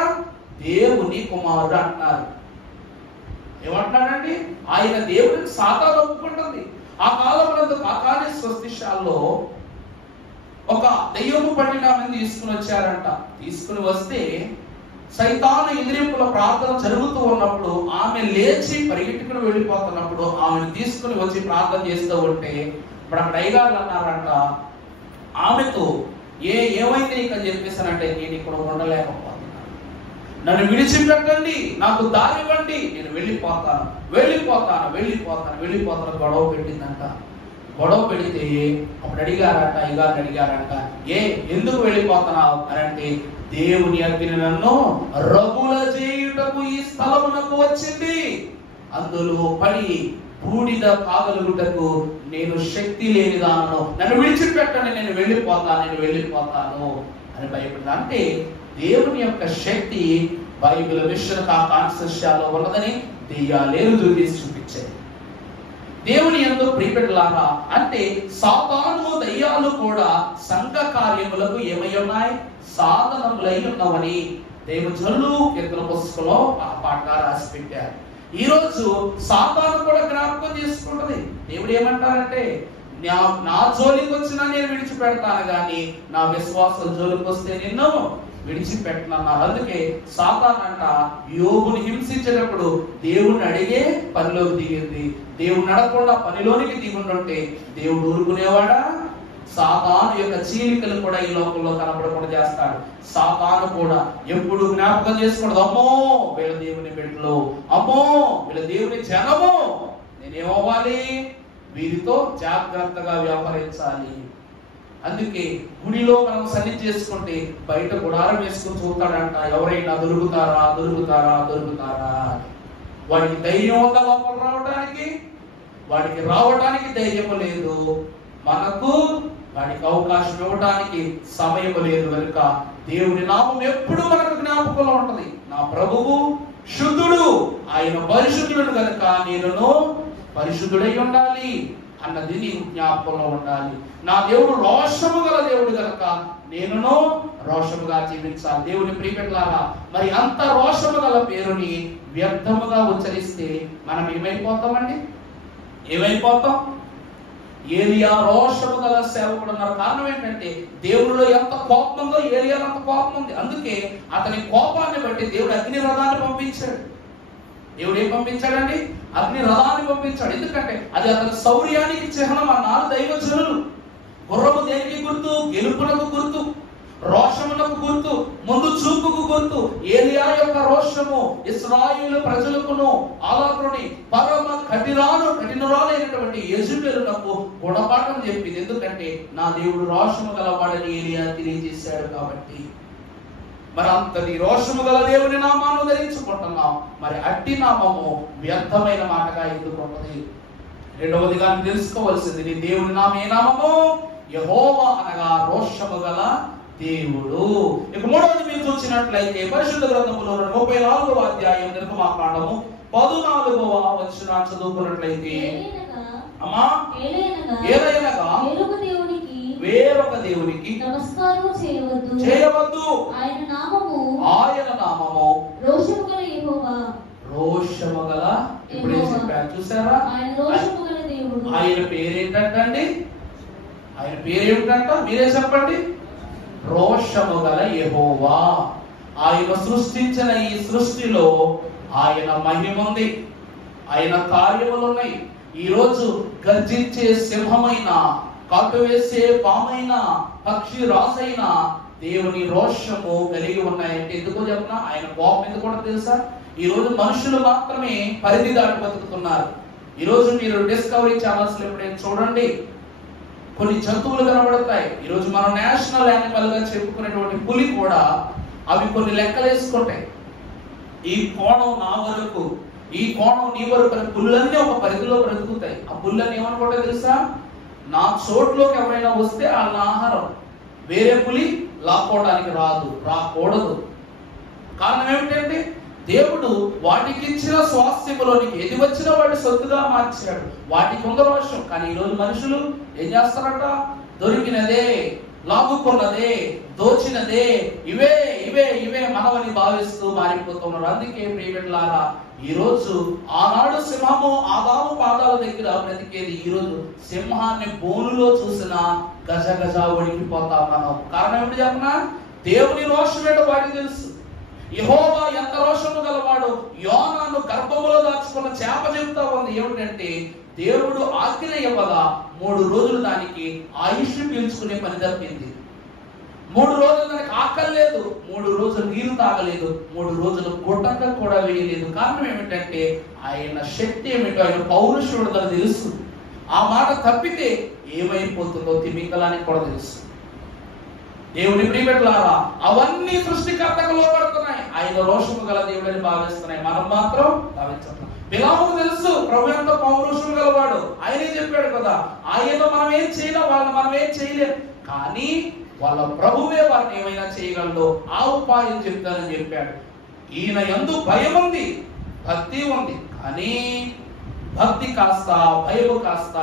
దేవుని కుమారుడు అంటున్నారు. ఏమంటున్నాడండి? ఆయన దేవుడిని సాతాను ఒప్పుకుంటుంది. ఆ కాలంలో కాకాని స్వస్తిశాల్లో ఒక దెయ్యము పట్టిన ఆమెను తీసుకుని వచ్చారంట. తీసుకుని వస్తే సైతాను ఎదిరింపుల ప్రార్థన జరుగుతూ ఉన్నప్పుడు ఆమె లేచి పరిగెట్టుకుని వెళ్ళిపోతున్నప్పుడు ఆమెను తీసుకుని వచ్చి ప్రార్థన చేస్తూ ఉంటే ఇప్పుడు అక్కడ అయ్యగారులు అన్నారంట ఆమెతో, ఏమైంది నీకు అని చెప్పేసానంటే, నేను ఇక్కడ ఉండలేకపోతున్నాను, నన్ను విడిచిపెట్టండి, నాకు దారి ఇవ్వండి, నేను వెళ్ళిపోతాను గొడవ పెట్టిందంట. గొడవ పెడితే అప్పుడు అయ్యగారిని అడిగారంట, ఎందుకు వెళ్ళిపోతున్నావు అని అంటే, దేవుని అగ్ని నన్ను రగుల చేయుటకు ఈ స్థలమునకు వచ్చింది, అందులో పడి బూడిద కాగలుగుటకు నేను శక్తి లేనిదానను, నన్ను విడిచిపెట్టండి, నేను వెళ్ళిపోతాను అని భయపడ్డా. అంటే దేవుని యొక్క శక్తి బైబిల్ మిషన్ కాన్సెప్షన్లో ఉన్నదని దెయ్యాలేరు దూరేసి చూపించాయి. దేవుని యందు ప్రియబిడ్డలారా, అంటే సాతాను దయ్యాలు కూడా సంఘ కార్యములకు ఏమై ఉన్నాయి? సాధనములై ఉన్నవని దేవుజనులు కీర్తన పుస్తకంలో ఆ పాటగా రాసి పెట్టారు. ఈ రోజు సాతాను కూడా జ్ఞాపకం చేసుకుంటది. దేవుడు ఏమంటారంటే, నా జోలికి వచ్చినా నేను విడిచిపెడతాను గాని నా విశ్వాసం జోలికి వస్తే నిన్ను విడిచిపెట్టనన్నారు. అందుకే సాతాను అంట యోబుని హింసించేటప్పుడు దేవుడిని అడిగే పనిలోకి దిగింది. దేవుడిని అడగకుండా పనిలోనికి దిగుంటుంటే దేవుడు ఊరుకునేవాడా? సాతాను యొక్క చీలికలు కూడా ఈ లోకంలో కనపడకుండా చేస్తాడు. సాతాను కూడా ఎప్పుడు జ్ఞాపకం చేసుకోవడం, అమ్మో వీళ్ళ దేవుని బిడ్డలు, అమ్మో వీళ్ళ దేవుని జనము, నేనేమవ్వాలి? వీరితో జాగ్రత్తగా వ్యవహరించాలి. అందుకే గుడిలో మనం సన్నిధి చేసుకుంటే బయట గుడారం వేసుకుని చూస్తాడంట, ఎవరైనా దొరుకుతారా. వాడికి ధైర్యం ఉందా లోపల వాడికి రావడానికి ధైర్యం లేదు. మనకు వాడికి అవకాశం ఇవ్వడానికి సమయం లేదు. కనుక దేవుని నామం ఎప్పుడు మనకు జ్ఞాపకంలో ఉంటది. నా ప్రభువు శుద్ధుడు, ఆయన పరిశుద్ధుడు కనుక నేను పరిశుద్ధుడై ఉండాలి అన్నది నీకు జ్ఞాపకంలో ఉండాలి. నా దేవుడు రోషము గల దేవుడు కనుక నేను రోషముగా జీవించాలి. దేవుని ప్రియబిడ్డలారా, మరి అంత రోషము గల పేరుని వ్యర్థముగా ఉచ్చరిస్తే మనం ఏమైపోతాం? ఏలియా రోషము గల సేవకుడు అన్నారు. కారణం ఏంటంటే దేవుడిలో ఎంత కోపం ఉందో ఏలియాలో అంత కోపం ఉంది. అందుకే అతని కోపాన్ని బట్టి దేవుడు అగ్ని రథాన్ని పంపించాడు. దేవుడు ఏం పంపించాడండి? అగ్ని రథాన్ని పంపించాడు. ఎందుకంటే అది అతని శౌర్యానికి చిహ్నం అన్నారు దైవజనులు. గుర్రము దేనికి గుర్తు? గెలుపునకు గుర్తు, రోషమునకు గుర్తు, ముందు చూపుకు గుర్తు. ఏలియా యొక్క రోషము ఇశ్రాయేలు ప్రజలకును ఆలాకుని పరమ కఠినురాలైనటువంటి యెజెబెలునకు గుణపాఠం చెప్పింది. ఎందుకంటే నా దేవుడు రోషము గలవాడని ఏలియా తెలియజేశాడు కాబట్టి. మరి అంతటి రోషము గల దేవుని నామాన్ని ధరించుకుంటున్నాం. మరి అట్టి నామము వ్యర్థమైన మాటగా ఎందుకుంటది? రెండవదిగా తెలుసుకోవలసింది, నీ దేవుని నామం ఏ నామము? యెహోవా అనగా రోషము గల దేవుడు. ఇక మూడవది మీరు చూసినట్లయితే పరిశుద్ధ గ్రంథములో 34వ అధ్యాయం నిర్గమాకాండము 14వ వచనం చదువుకున్నట్లయితే, అమ్మా ఏలయనగా వేరొక దేవునికి నమస్కారం చేయవద్దు, ఆయన నామము రోషముగల యెహోవా. రోషముగల, ఇప్పుడే చెప్పారు చూసారా, ఆయన రోషముగల దేవుడు. ఆయన పేరేంటండి? ఆయన పేరేమిటంట? మీరే చెప్పండి. రోషముగల యెహోవా. ఆయన సృష్టించిన ఈ సృష్టిలో ఆయన మహిమ ఉంది, ఆయన కార్యములు ఉన్నాయి. ఈరోజు గర్జించే సింహమైన, కాటు వేసే పామైన, పక్షి రాసైన దేవుని రోషము కలిగి ఉన్నాయంటే ఎందుకో చెప్పిన, ఆయన కోపం ఎందుకు కూడా తెలుసా? ఈ రోజు మనుషులు మాత్రమే పరిధి దాటి బతుకుతున్నారు. ఈ రోజు మీరు డిస్కవరీ ఛానల్స్ ఎప్పుడైనా చూడండి, కొన్ని జంతువులు కనబడతాయి. ఈరోజు మనం నేషనల్ యానిమల్ గా చెప్పుకునేటువంటి పులి కూడా అవి కొన్ని లెక్కలు వేసుకుంటాయి. ఈ కోణం నా వరకు, ఈ కోణం నీ వరకు అని పుల్లన్నీ ఒక పరిధిలో బ్రతుకుతాయి. ఆ పుల్లని ఏమనుకుంటే తెలుసా, నా చోట్లోకి ఎవరైనా వస్తే వాళ్ళ ఆహారం, వేరే పులి లాక్కోవడానికి రాకూడదు. కారణం ఏమిటంటే దేవుడు వాటికి ఇచ్చిన స్వాస్థ్యములోనికి ఏది వచ్చినా వాటి సొత్తుగా మార్చాడు. వాటికి ఉంద రోషం. కానీ ఈరోజు మనుషులు ఏం చేస్తారట? దొరికినదే, లాగుకున్నదే, దోచినదే, ఇవే ఇవే ఇవే మనవని భావిస్తూ మారిపోతున్నారు. అందుకే ప్రియబిడ్డలారా, ఈరోజు ఆనాడు సింహము ఆదాము పాదాల దగ్గర బ్రతికేది, ఈరోజు సింహాన్ని బోనులో చూసినా గజ గజ వణికిపోతాం మనం. కారణం ఏమిటి చెప్పనా? దేవుని రోషం ఏంటో వాడికి తెలుసు. యెహోవా ఎంత రోషము గలవాడు. యోనాను గర్భములో దాచుకున్న చేప చెబుతా ఉంది ఏమిటంటే, దేవుడు ఆజ్ఞ ఇవ్వగా 3 రోజులు దానికి ఆయుష్ పీల్చుకునే పని తప్పింది. 3 రోజులు దానికి ఆకలి లేదు, 3 రోజులు నీరు తాగలేదు, 3 రోజులు గుట్టక కూడా వేయలేదు. కారణం ఏమిటంటే ఆయన శక్తి ఏమిటో, ఆయన పౌరుషుడు తనకు తెలుసు. ఆ మాట తప్పితే ఏమైపోతుందో తిమింగలానికి కూడా తెలుసు. దేవుని ప్రియబిడ్డలారా, అవన్నీ సృష్టికర్తకు లోబడుతున్నాయి, ఆయన రోషము గల దేవుడని భావిస్తున్నాయి. మనం మాత్రం భావించట్లేదు. బిలాముకు తెలుసు ప్రభు ఎంత పౌరుషం గలవాడు. ఆయనే చెప్పాడు కదా, ఆయన మనం ఏం చేయలేం, వాళ్ళని మనం ఏం చేయలేం. కానీ వాళ్ళ ప్రభువే వారిని ఏమైనా చేయగలడు, ఆ ఉపాయం చెప్తానని చెప్పాడు. ఈయన యందు భయం ఉంది, భక్తి ఉంది. కానీ భక్తి కాస్త భయము కాస్త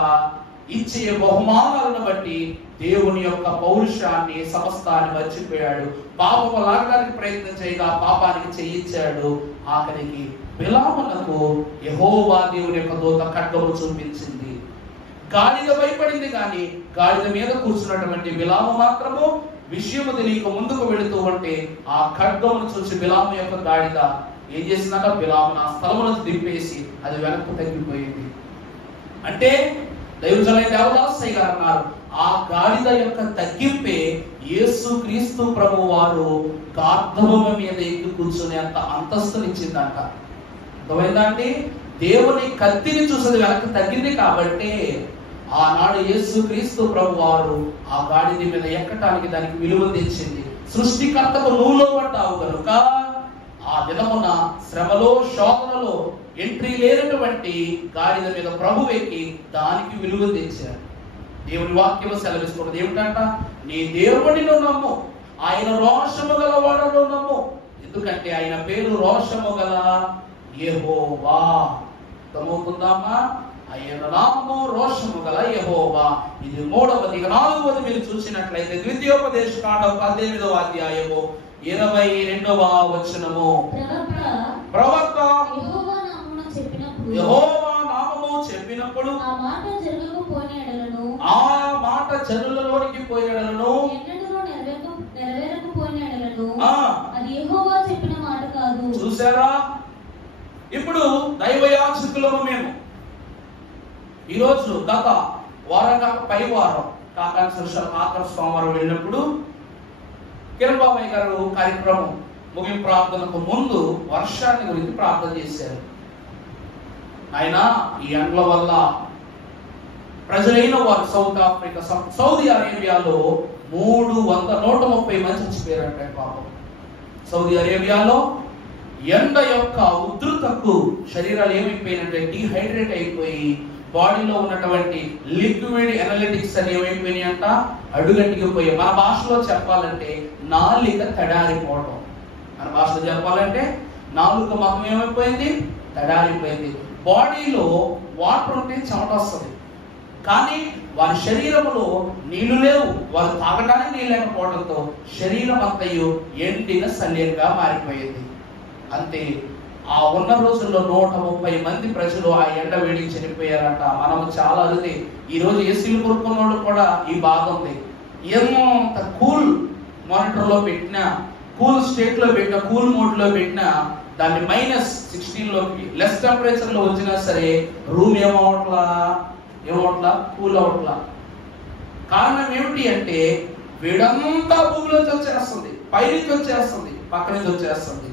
ఇచ్చే బహుమానాలను బట్టి దేవుని యొక్క పౌరుషాన్ని సమస్తాన్ని మర్చిపోయాడు. పాపము లాగడానికి ప్రయత్నం చేయగా పాపానికి చేయించాడు. ఆఖరికి బిలామునకు యెహోవా దేవుని యొక్క దూత ఖడ్గము చూపించింది. గాడిద భయపడింది, కానీ గాడిద మీద కూర్చున్నటువంటి బిలాము మాత్రము విషయము తెలియక ముందుకు వెళుతూ ఉంటే ఆ ఖడ్గమును చూసి బిలాము యొక్క గాడిద ఏం చేసిందట? బిలామును ఆ స్థలమును దింపేసి అది వెనక్కు తగ్గిపోయింది. అంటే దైవజనులైన దేవదాసయ్య గారు అన్నారు, ఆ గాడిద యొక్క తగ్గింపే యేసు క్రీస్తు ప్రభు వారు గార్ధబొమ్మ మీద ఎక్కి కూర్చునే అంత అంతస్తునిచ్చిందంట. అర్థమైందండి? దేవుని కత్తిని చూసేది వెనక్కి తగ్గింది కాబట్టి ఆనాడు యేసు క్రీస్తు ప్రభు వారు ఆ గాడిద మీద ఎక్కటానికి దానికి విలువ తెచ్చింది. సృష్టికర్తకు నువ్వు లోబడ్డావు కనుక ఆ దినమున శ్రమలో శోధనలో ఎంట్రీ లేనటువంటి గాడిద మీద ప్రభు ఎక్కి దానికి విలువ తెచ్చారు. దేవుని వాక్యము సెలవిస్తున్నది ఏమిటంట? నీ దేవుడిని నమ్ము, ఆయన రోషము గల వాడను నమ్ము. ఎందుకంటే ఆయన పేరు రోషము గల యెహోవా. తమ్ముకుందామా? ఆయన నామము రోషము గల యెహోవా. ఇది 3వది. 4వది మీరు చూసినట్లయితే ద్వితీయోపదేశ కాండం 18వ అధ్యాయము 22వ వచనము. ప్రవక్త యెహోవా నామము చెప్పినప్పుడు ఆ మాట జనులలోనికి పోయినను అది యెహోవా చెప్పిన మాట కాదు. చూసారా? ఇప్పుడు దైవయాచకులము మేము. ఈరోజు గత వారం కాక పై వారం ఆఖరి సోమవారం వెళ్ళినప్పుడు కిరణ్ బాబాయ్ గారు కార్యక్రమం ముగింపు ప్రార్థనకు ముందు వర్షాన్ని గురించి ప్రార్థన చేశారు. ఆయన ఈ ఎండ్ల వల్ల ప్రజలైన వారు సౌదీ అరేబియాలో 130 మంది చచ్చిపోయారంటే పాపం. సౌదీ అరేబియాలో ఎండ యొక్క ఉధృతకు శరీరాలు ఏమైపోయినట్టే డీహైడ్రేట్ అయిపోయి బాడీలో ఉన్నటువంటి లిక్విడ్ ఎనలిటిక్స్ అని ఏమైపోయినాయి అంట, అడుగంటికిపోయాయి. మన భాషలో చెప్పాలంటే నాలుక తడారిపోవడం. మన భాషలో చెప్పాలంటే నాలుక మతం ఏమైపోయింది, తడారిపోయింది. బాడీలో వాటర్ ఉంటే చెమట వస్తుంది, కానీ వారి శరీరంలో నీళ్లు లేవు. వాళ్ళు తాగడానికి నీళ్ళు లేకపోవడంతో శరీరం అంతయు ఎండిన శల్యంగా మారిపోయింది. అంతే. ఆ ఉన్న రోజుల్లో 130 మంది ప్రజలు ఆ ఎండ వేడికి చనిపోయారంట. మనం చాలా అరుదే. ఈ రోజు ఏసీలు కొనుక్కున్న వాళ్ళు కూడా ఈ బాధ ఉంది. ఎంత కూల్ మానిటర్ లో పెట్టినా, కూల్ స్టేట్ లో పెట్టినా, కూల్ మోడ్ లో పెట్టినా దాన్ని -16 లోకి లెస్ టెంపరేచర్ లో వచ్చినా సరే రూమ్ ఏమవట్లా కూల్ అవట్లా. కారణం ఏమిటి అంటే వేడంతా భూమిలోంచి వచ్చేస్తుంది, పైనుంచి వచ్చేస్తుంది, పక్క నుంచి వచ్చేస్తుంది.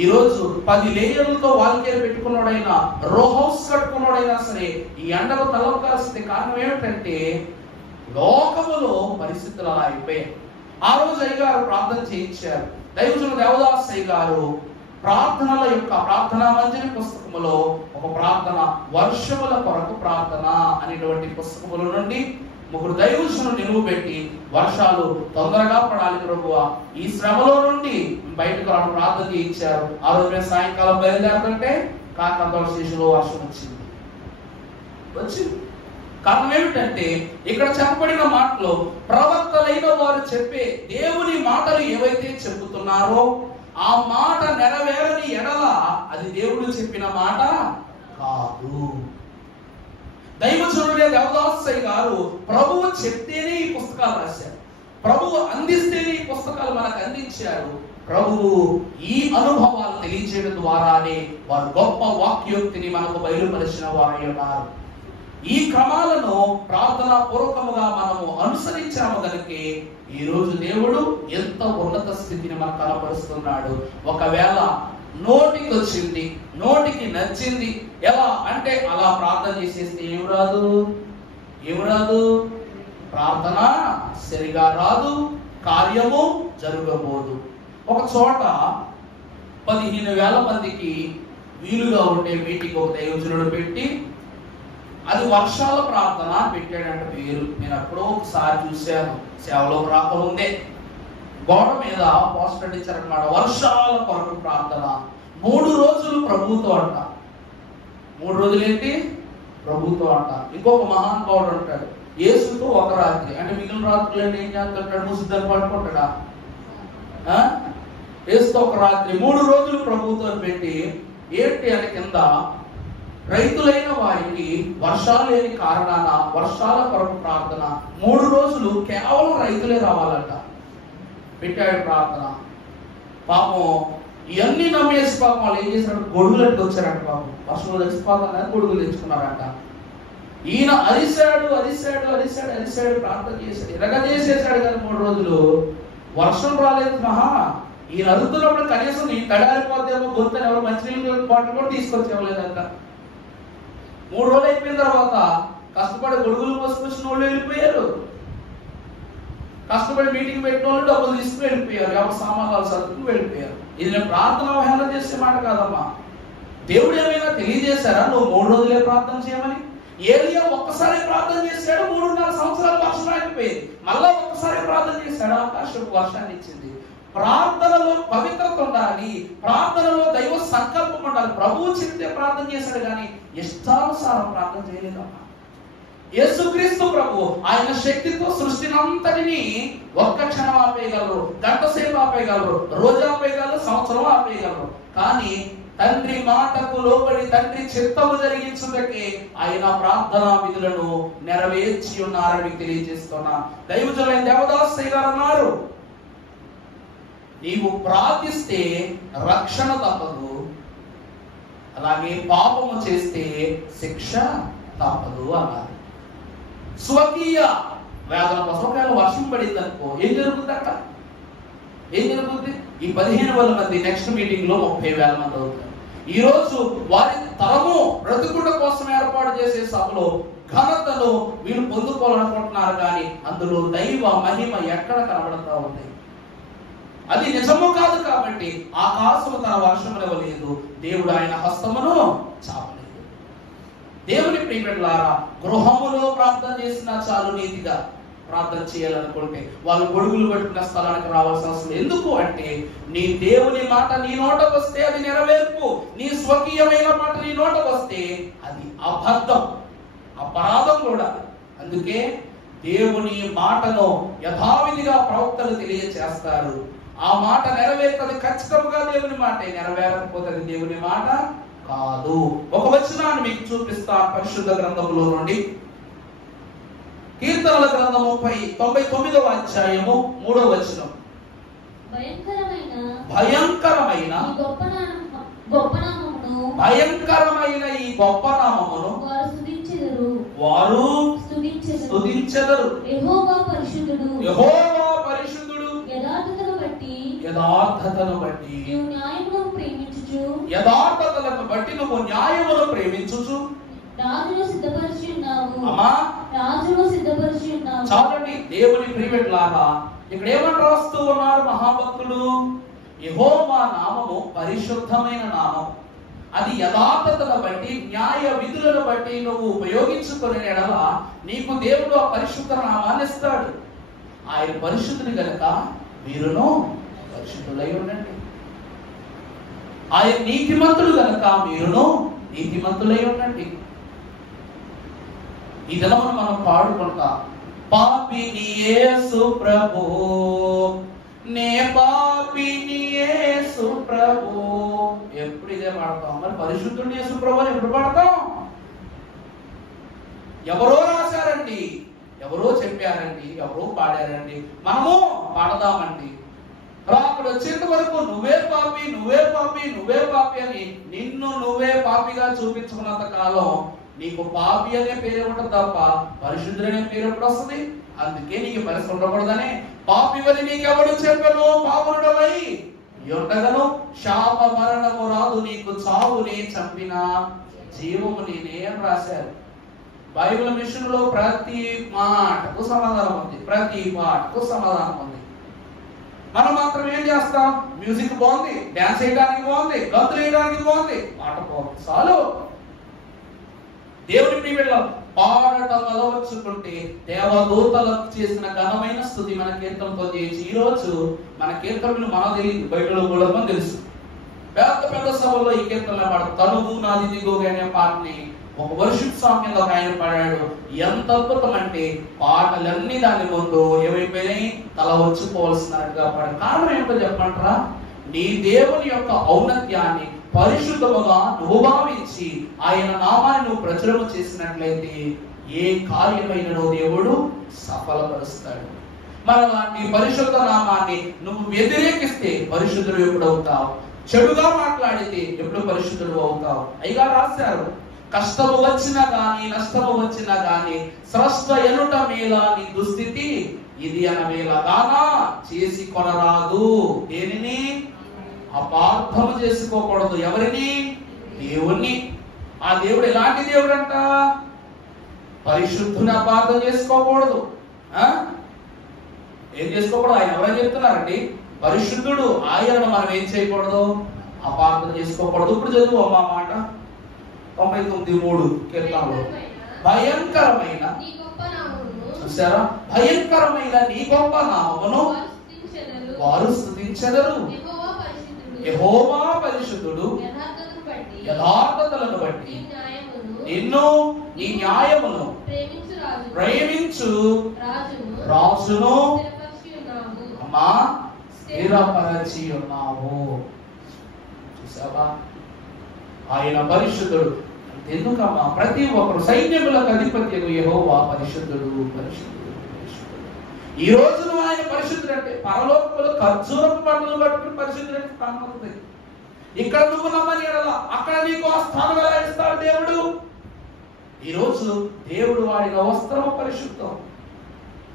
ఈ రోజు 10 లేయర్లతో వాల్కేర్ పెట్టుకున్నాడైనా, రో హౌస్ కట్టుకున్నాడైనా సరే ఈ ఎండలో తలవకాల్సింది. కారణం ఏమిటంటే లోకములో పరిస్థితులు అలా అయిపోయాయి. ఆ రోజు అయ్యగారు ప్రార్థన చేయించారు. దైవజనుడు దేవదాస్ అయ్య గారు ప్రార్థనల యొక్క ప్రార్థనా మంజరి పుస్తకములో ఒక ప్రార్థన, వర్షముల కొరకు ప్రార్థన అనేటువంటి పుస్తకముల నుండి 3 దైవజనులు నిలువబెట్టి వర్షాలు తొందరగా పడాలి ప్రభువా, ఈ శ్రమలో నుండి బయటకు రావడం ప్రార్థన చేయించారు. ఆ రోజు మేము సాయంకాలం బయలుదేరుతుంటే కాకతోల శిశులో వర్షం వచ్చింది. కారణం ఏమిటంటే ఇక్కడ చెప్పబడిన మాటలో ప్రవక్తలైన వారు చెప్పే దేవుని మాటలు ఏవైతే చెబుతున్నారో ఆ మాట నెరవేరని ఎడల అది దేవుడు చెప్పిన మాట కాదు. దైవజనుడే దేవదాస్ గారు ప్రభువు చెప్తేనే ఈ పుస్తకాలు రాశారు, ప్రభువు అందిస్తేనే ఈ పుస్తకాలు మనకు అందించారు. ప్రభువు ఈ అనుభవాలు తెలియజేయడం ద్వారానే వారు గొప్ప వాక్యోక్తిని మనకు బయలుపరిచిన వారై ఉన్నారు. ఈ క్రమాలను ప్రార్థనా పూర్వకముగా మనము అనుసరించాము కనుకే ఈ రోజు దేవుడు ఎంత ఉన్నత స్థితిని మనకు కనపరుస్తున్నాడు. ఒకవేళ నోటికి వచ్చింది, నోటికి నచ్చింది, ఎలా అంటే అలా ప్రార్థన చేసేస్తే ఏం రాదు, ప్రార్థన సరిగా రాదు, కార్యము జరగబోదు. ఒక చోట 15,000 మందికి వీలుగా ఉండే మీటింగ్ ఒక దైవజనుడు పెట్టి అది వర్షాల ప్రార్థన పెట్టాడంట పేరు. నేను ఎప్పుడో ఒకసారి చూశాను, సేవలో రాకముందే గోడ మీద పోస్టర్ ఇచ్చారన్నమాట, వర్షాల కొరకు ప్రార్థన. 3 రోజులు ప్రభువుతో అంట. 3 రోజులు ఏంటి ప్రభువుతో అంట. ఇంకొక మహానుభావుడు అంటాడు, యేసుతో ఒక రాత్రి. అంటే మిగిలిన రాత్రులు ఏం చేస్తుంటాడు, ముసిద్దరు పడుకుంటాడా? యేసుతో ఒక రాత్రి 3 రోజులు ప్రభువుతో పెట్టి ఏంటి అని కింద రైతులైన వారికి వర్షాలు లేని కారణాన వర్షాల కొరకు ప్రార్థన. 3 రోజులు కేవలం రైతులే రావాలంట. పెట్టాడు ప్రార్థన. పాపం ఇవన్నీ నమ్మేసి పాపం వాళ్ళు ఏం చేశారు, గొడుగులట్టు వచ్చారంట. పాపం వర్షంలో తెచ్చిపోతాను గొడుగులు తెచ్చుకున్నారంట. ఈయన అరిశాడు ప్రార్థన చేశాడు, ఎరగజేసేసాడు కానీ 3 రోజులు వర్షం రాలేదు. ఈయన అరుతున్నప్పుడు కనీసం ఈ తడారిపోతేమో గొంతని ఎవరు మంచినీళ్ళు బాటిల్ కూడా తీసుకొచ్చి ఇవ్వలేదంట. 3 రోజులు అయిపోయిన తర్వాత కష్టపడి గొడుగులు పోసుకొచ్చిన వాళ్ళు వెళ్ళిపోయారు, కష్టపడి మీటింగ్ పెట్టిన వాళ్ళు డబ్బులు తీసుకుని వెళ్ళిపోయారు, ఎవరు సామాన్లు సరుకులు వెళ్ళిపోయారు. ఇది నేను ప్రార్థన అవహేళన చేసే మాట కాదమ్మా. దేవుడు ఏమైనా తెలియజేశారా నువ్వు 3 రోజులే ప్రార్థన చేయమని? ఏలియా ఒక్కసారి ప్రార్థన చేశాడు, 3.5 సంవత్సరాలు వర్షం ఆగిపోయింది. మళ్ళా ఒక్కసారి ప్రార్థన చేశాడు, ఆకాశం వర్షాన్ని ఇచ్చింది. ప్రార్థనలో పవిత్రత ఉండాలి, ప్రార్థనలో దైవ సంకల్పం ఉండాలి. ప్రభువు చెప్తే ప్రార్థన చేశాడు కానీ ఇష్టానుసారం ప్రార్థన చేయలేదమ్మా. యేసుక్రీస్తు ప్రభు ఆయన శక్తితో సృష్టిని అంతటిని ఒక్క క్షణం ఆపేయగలరు, గంట సేపు ఆపేయగలరు, రోజు ఆపేయగలరు, సంవత్సరం ఆపేయగలరు. కానీ తండ్రి మాటకు లోబడి తండ్రి చిత్తము జరిగించుటకే ఆయన ప్రార్థనా విధులను నెరవేర్చి ఉన్నారని తెలియజేస్తున్నా. దైవజనులైన దేవదాస్ గారు అన్నారు, నీవు ప్రార్థిస్తే రక్షణ తప్పదు, అలాగే పాపము చేస్తే శిక్ష తప్పదు అన్నారు. స్వకీయ వేదన కోసం ఒకవేళ వర్షం పడింది అనుకో ఏం జరుగుతుంది అక్కడ? ఏం జరుగుతుంది? ఈ 15,000 మంది నెక్స్ట్ మీటింగ్ లో 30,000 మంది అవుతారు. ఈ రోజు వారి తరము బ్రతుకుట కోసం ఏర్పాటు చేసే సభలో ఘనతను వీళ్ళు పొందుకోవాలనుకుంటున్నారు కానీ అందులో దైవ మహిమ ఎక్కడ కనబడతా ఉంది? అది నిజము కాదు. కాబట్టి ఆకాశము తన వర్షమునివ్వలేదు, దేవుడు ఆయన హస్తమును చాపలేదు. దేవుని ప్రియమిత్రులారా, గృహములో ప్రార్థన చేసినా చాలు నీతిగా ప్రార్థన చేయాలనుకుంటే వాళ్ళు గొడుగులు పెట్టుకున్న స్థలానికి రావాల్సిన అవసరం. ఎందుకు అంటే నీ దేవుని మాట నీ నోట వస్తే అది నెరవేర్పు, నీ స్వకీయమైన మాట నీ నోట వస్తే అది అబద్ధం, అపరాధం కూడా. అందుకే దేవుని మాటను యథావిధిగా ప్రవక్తలు తెలియచేస్తారు. ఆ మాట నెరవేరుతుంది ఖచ్చితంగా దేవుని మాటే, నెరవేరకపోతే అది దేవుని మాట కాదు. ఒక వచనాన్ని మీకు చూపిస్తాను పరిశుద్ధ గ్రంథంలో నుండి. కీర్తనల గ్రంథము 99వ అధ్యాయము 3వ వచనం. భయంకరమైన ఈ గొప్ప నామమును వారు స్తుతించెదరు. యెహోవా పరిశుద్ధుడు, యథార్థతను బట్టి నువ్వు న్యాయమును ప్రేమించుచు చాలండి. దేవుని ప్రియమిత్రులారా, ఇక్కడ ఏమని రాస్తూ ఉన్నారు మహాభక్తుడు? యెహోవా నామము పరిశుద్ధమైన నామం. అది యథార్థతను బట్టి న్యాయ విధులను బట్టి నువ్వు ఉపయోగించుకునే ఎడల నీకు దేవుడు ఆ పరిశుద్ధ నామాన్ని ఇస్తాడు. ఆయన పరిశుద్ధుని గనుక మీరును పరిశుద్ధులై ఉండండి. ఆయన నీతిమంతుడు గనుక మీరును నీతిమంతులై ఉండండి. ఈ దినమును మనం పాడుకుంటాం. పాపిని యేసు ప్రభు, నే పాపిని యేసు ప్రభు. ఎప్పుడు ఇదే పాడతాం. మరి పరిశుద్ధుడు యేసు ప్రభు అని ఎప్పుడు పాడతాం? ఎవరో రాశారండి, ఎవరో చెప్పారండి, ఎవరో పాడారండి, మనము పాడదామండి. అక్కడ వచ్చేంత వరకు నువ్వే పాపి, నువ్వే పాపి, నువ్వే పాపి అని నిన్ను నువ్వే పాపిగా చూపించుకున్నంత కాలం నీకు పాపి అనే పేరు ఉంటుంది తప్ప పరిశుద్ధుడనే పేరు ఎప్పుడు వస్తుంది? అందుకే నీకు పరిస్థితి ఉండకూడదని పాపివని నీకెవడు చెప్పను, పాపుడవై ఉండగను, శాప మరణము రాదు నీకు, చావుని చంపిన జీవము నేనేం రాశారు. బైబిల్ మిషన్ లో ప్రతి మాటకు సమాధానం ఉంది, ప్రతి మాటకు సమాధానం ఉంది. మనం మాత్రం ఏం చేస్తాం? మ్యూజిక్ బాగుంది, డాన్స్ చేయడానికి బాగుంది, గంతులు వేయడానికి బాగుంది, పాట బాగుంది, చాలు. దేవుని ప్రియమిత్రులారా, పాడటం అలవర్చుకుంటే దేవదూతలకు చేసిన ఘనమైన స్తుతి మన కీర్తనతో చేయొచ్చు. ఈ రోజు మన కీర్తనలు మనకు తెలియదు, బయటలో కూడా మనకు తెలుసు. పెద్ద పెద్ద సభల్లో ఈ కీర్తనలు పాడు. తనువు నాది దిగుగా అనే పాటని ఒక వర్షిప్ సాంగ్ కింద ఆయన పాడాడు. ఎంత అద్భుతం అంటే పాటలన్నీ దాని ముందు ఏమైపోయినాయి? తల వచ్చుకోవాల్సినట్టుగా పాడాడు. కారణం ఏంటో చెప్పమంటారా? నీ దేవుని యొక్క ఔన్నత్యాన్ని పరిశుద్ధముగా నువ్వు భావించి ఆయన నామాన్ని నువ్వు ప్రచురణ చేసినట్లయితే ఏ కార్యమైనను దేవుడు సఫలపరుస్తాడు. మరి నీ పరిశుద్ధ నామాన్ని నువ్వు వ్యతిరేకిస్తే పరిశుద్ధుడు ఎప్పుడు అవుతావు? చెడుగా మాట్లాడితే ఎప్పుడు పరిశుద్ధుడు అవుతావు? అయ్యగా రాశారు, కష్టము వచ్చినా గాని నష్టము వచ్చినా గాని స్రష్ట ఎనుట మేల నీ దుస్థితి ఇది అనవేళగానా చేసి కొనరాదు. దేనిని అపార్థము చేసుకోకూడదు. ఎవరిని? దేవుణ్ణి. ఆ దేవుడు ఎలాంటి దేవుడు అంట? పరిశుద్ధుని అపార్థం చేసుకోకూడదు. ఏం చేసుకోకూడదు? ఆయన ఎవరైనా చెప్తున్నారండి, పరిశుద్ధుడు. ఆయనను మనం ఏం చేయకూడదు? అపార్థం చేసుకోకూడదు. ఇప్పుడు చదువు అమ్మా మాట 99:3 కీర్తనలో. భయంకరమైన, చూసారా, భయంకరమైన నీ గొప్ప నామమును వారు స్తుతించెదరు. యెహోవా పరిశుద్ధుడు, యథార్థతలను బట్టి నిన్ను నీ న్యాయమును ప్రేమించు రాజును అమ్మా స్థిరపరచి ఉన్నావు. చూసావా, ఆయన పరిశుద్ధుడు. ఎందుకమ్మా? ప్రతి ఒక్కరు సైన్యములకు అధిపతి యెహోవా పరిశుద్ధుడు, పరిశుద్ధుడు, పరిశుద్ధుడు. ఈ రోజు నువ్వు ఆయన పరిశుద్ధుడు అంటే పరలోకంలో ఖర్జూరపు పండ్లు పట్టుకుని పరిశుద్ధుడు అంటే స్థానం అవుతుంది. ఇక్కడ నువ్వు నమ్మని అక్కడ నీకు ఆ స్థానం ఎలా ఇస్తాడు దేవుడు? ఈ రోజు దేవుడు వాడిన వస్త్రం పరిశుద్ధం,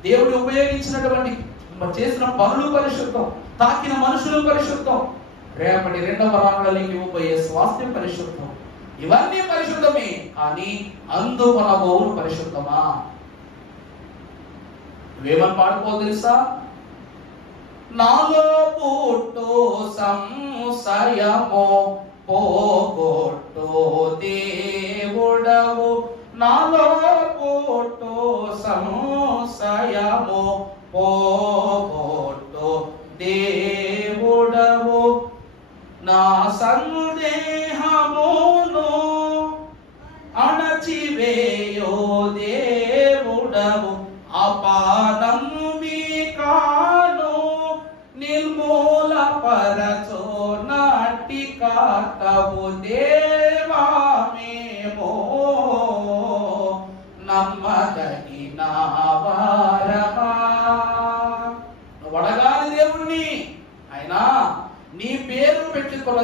దేవుడు ఉపయోగించినటువంటి చేసిన పనులు పరిశుద్ధం, తాకిన మనుషులు పరిశుద్ధం, రేపటి రెండవ రాకడలోకి ఇవ్వబోయే స్వాస్థ్యం పరిశుద్ధం. ఇవన్నీ పరిశుద్ధమే, కానీ అందుకొనబోవును పరిశుద్ధమా? నువ్వేమని పాడుకో తెలుసా? నాలో పుట్టు సంశయము పోగొట్టు దేవుడవు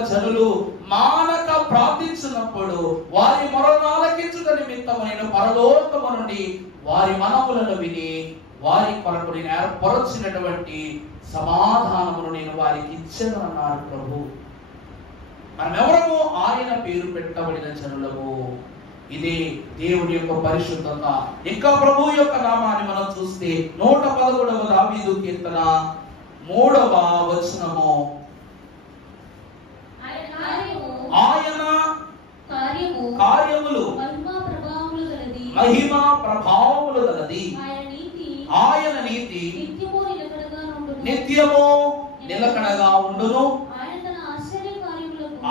జనులు మానక ప్రార్థించినప్పుడు వారి మొరను ఆలకించుట నిమిత్తము నేను పరలోకము నుండి వారి మనవులను విని వారి కొరకు నేను ఏర్పరచినటువంటి సమాధానమును నేను వారికి ఇచ్చేదన్నాడు ప్రభు. మనమెవరము ఆయన పేరు పెట్టబడిన జనులము. ఇది దేవుని యొక్క పరిశుద్ధత. ఇంకా ప్రభు యొక్క నామాన్ని మనం చూస్తే 111వ దావీదు కీర్తన 3వ వచనము, ఆయన కార్యములు మహిమ ప్రభావములు గలది, ఆయన నీతి నిత్యము నిలకడగా ఉండును,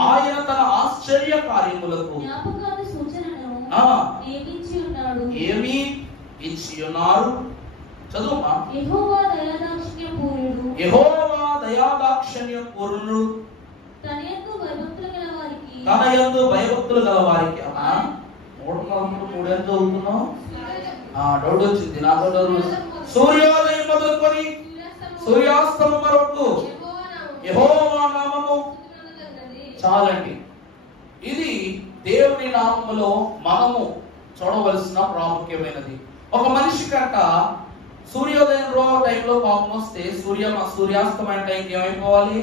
ఆయన తన ఆశ్చర్య కార్యములకు ఏమి ఇచ్చి ఉన్నారు. చదువుమా. యెహోవా దయాదాక్షిణ్య పూర్ణుడు, తన యందు భయభక్తులు గల వారికి. అమ్మా 3 ఎంత చదువుతున్నావు? డౌట్ వచ్చింది నాకు. సూర్యోదయం మొదలుకొని సూర్యాస్తమం వరకు యెహోవా నామము చాలండి. ఇది దేవుని నామములో మనము చూడవలసిన ప్రాముఖ్యమైనది. ఒక మనిషి కంట సూర్యోదయం టైంలో కోపం వస్తే సూర్యాస్తమైన టైంకి ఏమైపోవాలి?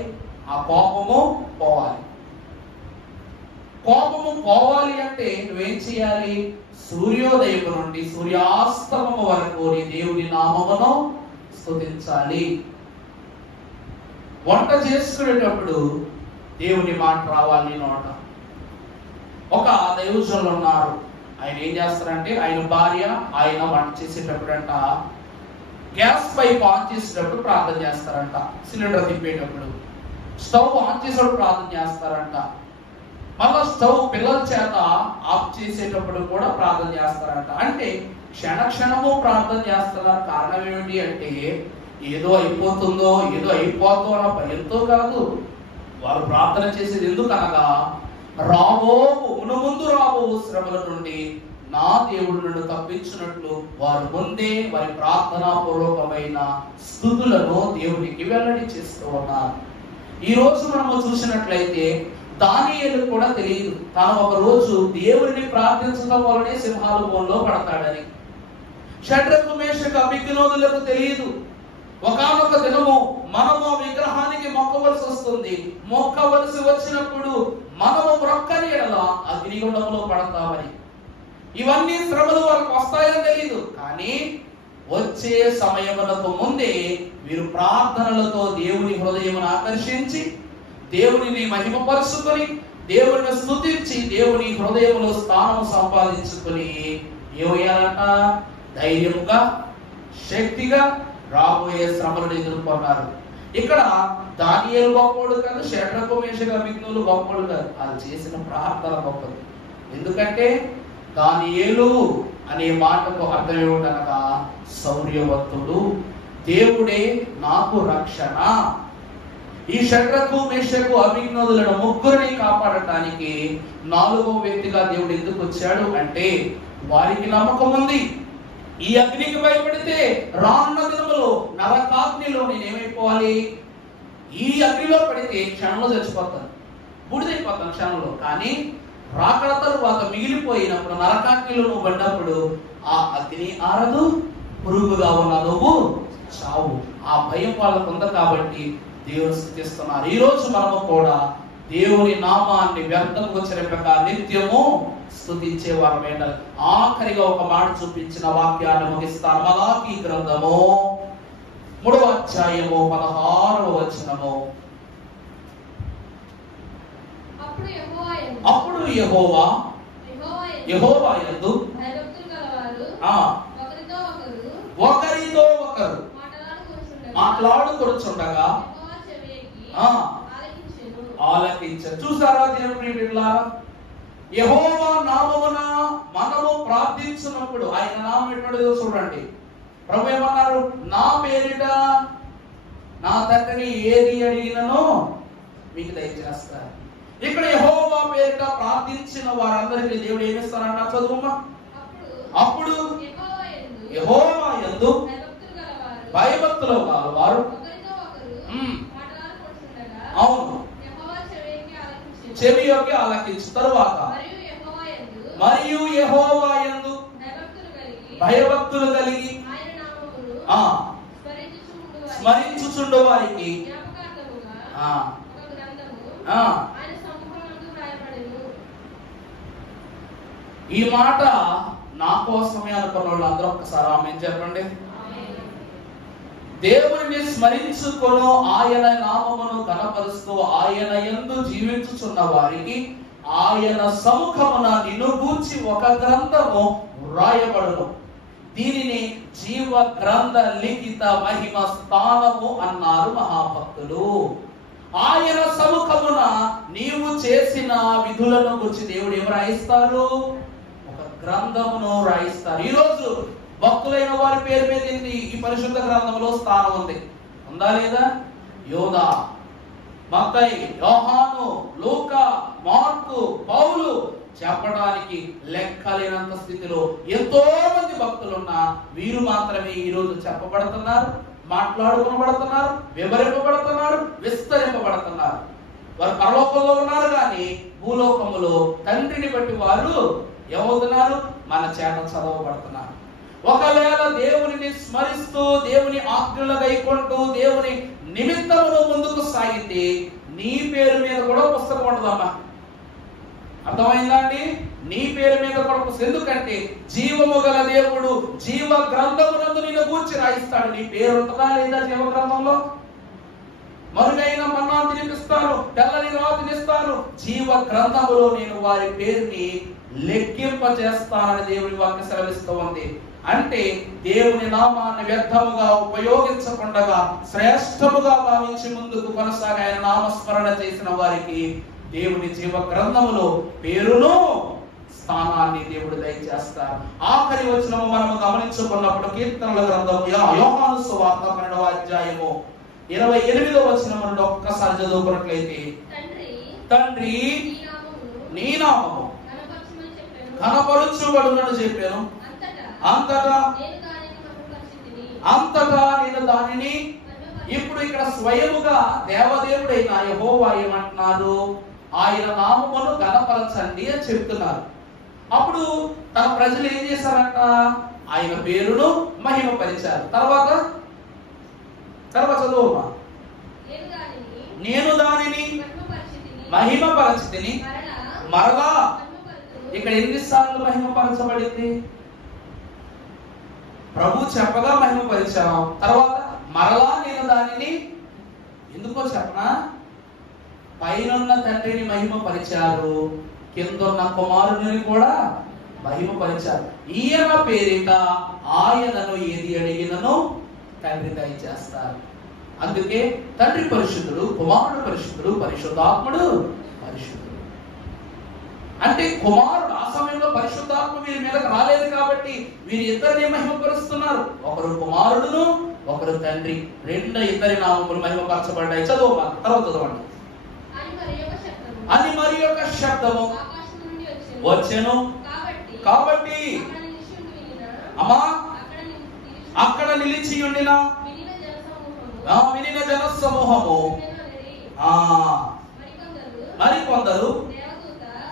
ఆ కోపము పోవాలి. కోపము పోవాలి అంటే నువ్వేం చేయాలి? సూర్యోదయం నుండి సూర్యాస్తమము వరకు నీ దేవుని నామమును స్తుతించాలి. వంట చేసుకునేటప్పుడు దేవుని మాట రావాలి నోట. ఒక దైవజనులు ఉన్నారు. ఆయన ఏం చేస్తారంటే, ఆయన భార్య ఆయన వంట చేసేటప్పుడంట గ్యాస్ పైప్ ఆన్ చేసేటప్పుడు ప్రార్థన చేస్తారంట. సిలిండర్ తిప్పేటప్పుడు స్టవ్ ఆన్ చేసేటప్పుడు ప్రార్థన చేస్తారంట. మళ్ళా స్టవ్ పిల్లల చేత ఆఫ్ చేసేటప్పుడు కూడా ప్రార్థన చేస్తారంట. అంటే క్షణము ప్రార్థన చేస్తున్నారు. కారణం ఏమిటి అంటే, ఏదో అయిపోతుందో ఏదో అయిపోతుందో అన్న భయంతో కాదు. వారు ప్రార్థన చేసేది ఎందుకనగా, ముందు రాబో శ్రమల నుండి నా దేవుడు నన్ను తప్పించినట్లు వారు ముందే వారి ప్రార్థనా పూర్వకమైన స్తుతులను దేవునికి వెల్లడి చేస్తూ ఉన్నారు. ఈ రోజు మనము చూసినట్లయితే దానియేలు కూడా తెలియదు తాను ఒక రోజు దేవుడిని ప్రార్థించడం వల్లనే సింహాల బోన్లో పడతాడని. షడ్రకు మేషకు అబేద్నెగోలకు తెలియదు. ఒకానొక దినము మనము విగ్రహానికి మొక్కవలసి వస్తుంది. మొక్కవలసి వచ్చినప్పుడు మనము మొక్కని ఎడల అగ్నిగుండంలో పడతామని. ఇవన్నీ శ్రమలు వారికి వస్తాయని తెలియదు. కానీ వచ్చే సమయమునకు ముందే వీరు ప్రార్థనలతో దేవుని హృదయమును ఆకర్షించి దేవునిని మహిమపరుచుకొని దేవుని స్తుతించి దేవుని హృదయములో స్థానము సంపాదించుకొని ఏమయ్యారంట? ధైర్యముగా శక్తిగా రాబోయే శ్రమలను ఎదుర్కొన్నారు. ఇక్కడ దానియేలు గొప్పోడు కాదు, షడ్రకు మేషకు అబేద్నెగోలు గొప్పోడు కాదు. వాళ్ళు చేసిన ప్రార్థన గొప్పది. ఎందుకంటే దానియేలు అనే మాటకు అర్థం ఏమిటనగా శౌర్యవంతుడు, దేవుడే నాకు రక్షణ. ఈ షడ్రకు మేషకు అబేద్నెగోలను ముగ్గురిని కాపాడటానికి 4వ వ్యక్తిగా దేవుడు ఎందుకు వచ్చాడు అంటే, వారికి నమ్మకం ఉంది. ఈ అగ్నికి భయపడితే రానున్న దినములో నరకాగ్నిలో నేనేమైపోవాలి? ఈ అగ్నిలో పడితే క్షణంలో చచ్చిపోతాను, బూడిదైపోతాను క్షణంలో. కానీ రాకడ తరువాత మిగిలిపోయినప్పుడు నరకాగ్నిలో నువ్వు పడ్డప్పుడు ఆ అగ్ని ఆరదు, పురుగుగా ఉన్న నువ్వు చావు. ఆ భయం వాళ్ళకు ఉంది కాబట్టి దేవుని స్తుతిస్తున్నారు. ఈ రోజు మనము కూడా దేవుని నామాన్ని వ్యర్థముగా చెరపక నిత్యము స్తుతించే వారమైన. ఆఖరిగా ఒక మాట చూపించిన వాక్యాన్ని ముగిస్తాను. మలాకీ గ్రంథము 3వ అధ్యాయము 16వ వచనము. అప్పుడు యెహోవా యందు ఒకరితో ఒకరు మాట్లాడుకొనుచుండగా ఆలకించారు. చూసారా దేవుని బిడ్డలారా? యెహోవా నామమున మనము ప్రార్థించినప్పుడు ఆయన నామం ఎటువంటిదో చూడండి. ప్రభు ఏమన్నారు? నా పేరిట నా తండ్రిని ఏది అడిగిననో మీకు దయచేస్తారు. ఇక్కడ యెహోవా పేరిట ప్రార్థించిన వారందరికీ దేవుడు ఏమిస్తారంట? చదువుమా. అప్పుడు యెహోవా యందు భయభక్తులు గలవారు అవును చెవి యొగ్గి ఆలకించు. తరువాత మరియు యెహోవా యందు భయభక్తులు కలిగి స్మరించుచుండు వారికి ఈ మాట నా కోసమే అనుకున్న వాళ్ళు అందరూ ఒక్కసారి ఆమేన్ చెప్పండి. దేవుని స్మరించుకొను ఆయన నామమును ఘనపరుస్తూ ఆయన యందు జీవించుచున్న వారికి ఆయన సముఖమున నిన్ను గూర్చి ఒక గ్రంథము వ్రాయబడును. దీనిని జీవ గ్రంథ లిఖిత మహిమ స్థానము అన్నారు మహాభక్తులు. ఆయన సముఖమున నీవు చేసిన విధులను గురించి దేవుడు ఏమి రాయిస్తారు? ఒక గ్రంథమును రాయిస్తారు. ఈరోజు భక్తులైన వారి పేరు మీద ఈ పరిశుద్ధ గ్రంథంలో స్థానం ఉంది. ఉందా లేదా? యోదా, మత్తయి, యోహాను, లూకా, మార్కు, పౌలు చెప్పడానికి లెక్కలేనంత స్థితిలో ఎంతో మంది భక్తులున్నా వీరు మాత్రమే ఈ రోజు చెప్పబడుతున్నారు, మాట్లాడుకోబడుతున్నారు, వివరింపబడుతున్నారు, విస్తరింపబడుతున్నారు. వారు పరలోకంలో ఉన్నారు కానీ భూలోకములో తండ్రిని బట్టి వారు ఏమవుతున్నారు? మన చేత చదవబడుతున్నారు. ఒకవేళ దేవునిని స్మరిస్తూ దేవుని ఆజ్ఞలు గైకొంటూ దేవుని నిమిత్తమును ముందుకు సాగితే నీ పేరు మీద కూడా పుస్తకం ఉంటుందమ్మా. అర్థమైందా అండి? నీ పేరు మీద కూడా పుస్తకం. ఎందుకంటే జీవము గల దేవుడు జీవ గ్రంథమునందు నిన్ను గూర్చి రాయిస్తాడు. నీ పేరు ఉంటుందా లేదా జీవ గ్రంథంలో? మరుగైన మన్నా తినిపిస్తాను, తెల్లని రాతినిస్తాను, జీవ గ్రంథములో నేను వారి పేరుని లెక్కింప చేస్తానని దేవుని వాక్యం సెలవిస్తూ ఉంది. అంటే దేవుని నామాన్ని వ్యర్థముగా ఉపయోగించకుండా శ్రేష్టముగా భావించి ముందుకు కొనసాగి ఆయన నామస్మరణ చేసిన వారికి దేవుని జీవ గ్రంథములో పేరును స్థానాన్ని దేవుడు దయచేస్తారు. ఆఖరి వచనము మనము గమనించుకున్నప్పుడు కీర్తనల గ్రంథము యోహాను సువార్త 12వ అధ్యాయము 28వ వచనం నుండి ఒక్కసారి చదువుకున్నట్లయితే, తండ్రి నీ నామము కనపరుచుబడునని చెప్పాను, అంతటా నేను దానిని. ఇప్పుడు ఇక్కడ స్వయముగా దేవదేవుడైన యెహోవా ఏమంటున్నారు? ఆయన నామమును ఘనపరచండి అని చెప్తున్నారు. అప్పుడు తన ప్రజలు ఏం చేశారంట? ఆయన పేరును మహిమపరిచారు. తర్వాత చదువుమా. నేను దానిని మహిమపరచితిని మరలా. ఇక్కడ ఎన్నిసార్లు మహిమపరచబడింది? ప్రభు చెప్పగా మహిమపరిచాం, తర్వాత మరలా నేను దానిని. ఎందుకో చెప్పనా? పైనున్న తండ్రిని మహిమపరిచారు, కిందున్న కుమారుని కూడా మహిమపరిచారు. ఈయన పేరిట ఆయనను ఏది అడిగినను తండ్రి దయచేస్తారు. అందుకే తండ్రి పరిశుద్ధుడు, కుమారుడు పరిశుద్ధుడు, పరిశుద్ధాత్ముడు పరిశుద్ధుడు. అంటే కుమారుడు ఆ సమయంలో పరిశుద్ధాత్మ వీరి మీదకి రాలేదు కాబట్టి వీరి ఇద్దరిని మహిమపరుస్తున్నారు. ఒకరు కుమారుడును, ఒకరు తండ్రి. ఇద్దరి నామములు మహిమపరచబడ్డాయి. తర్వాత చదవండి. అని మరి యొక్క శబ్దము వచ్చెను. కాబట్టి అమ్మా అక్కడ నిలిచి ఉండిన వినిన జన సమూహము మరికొందరు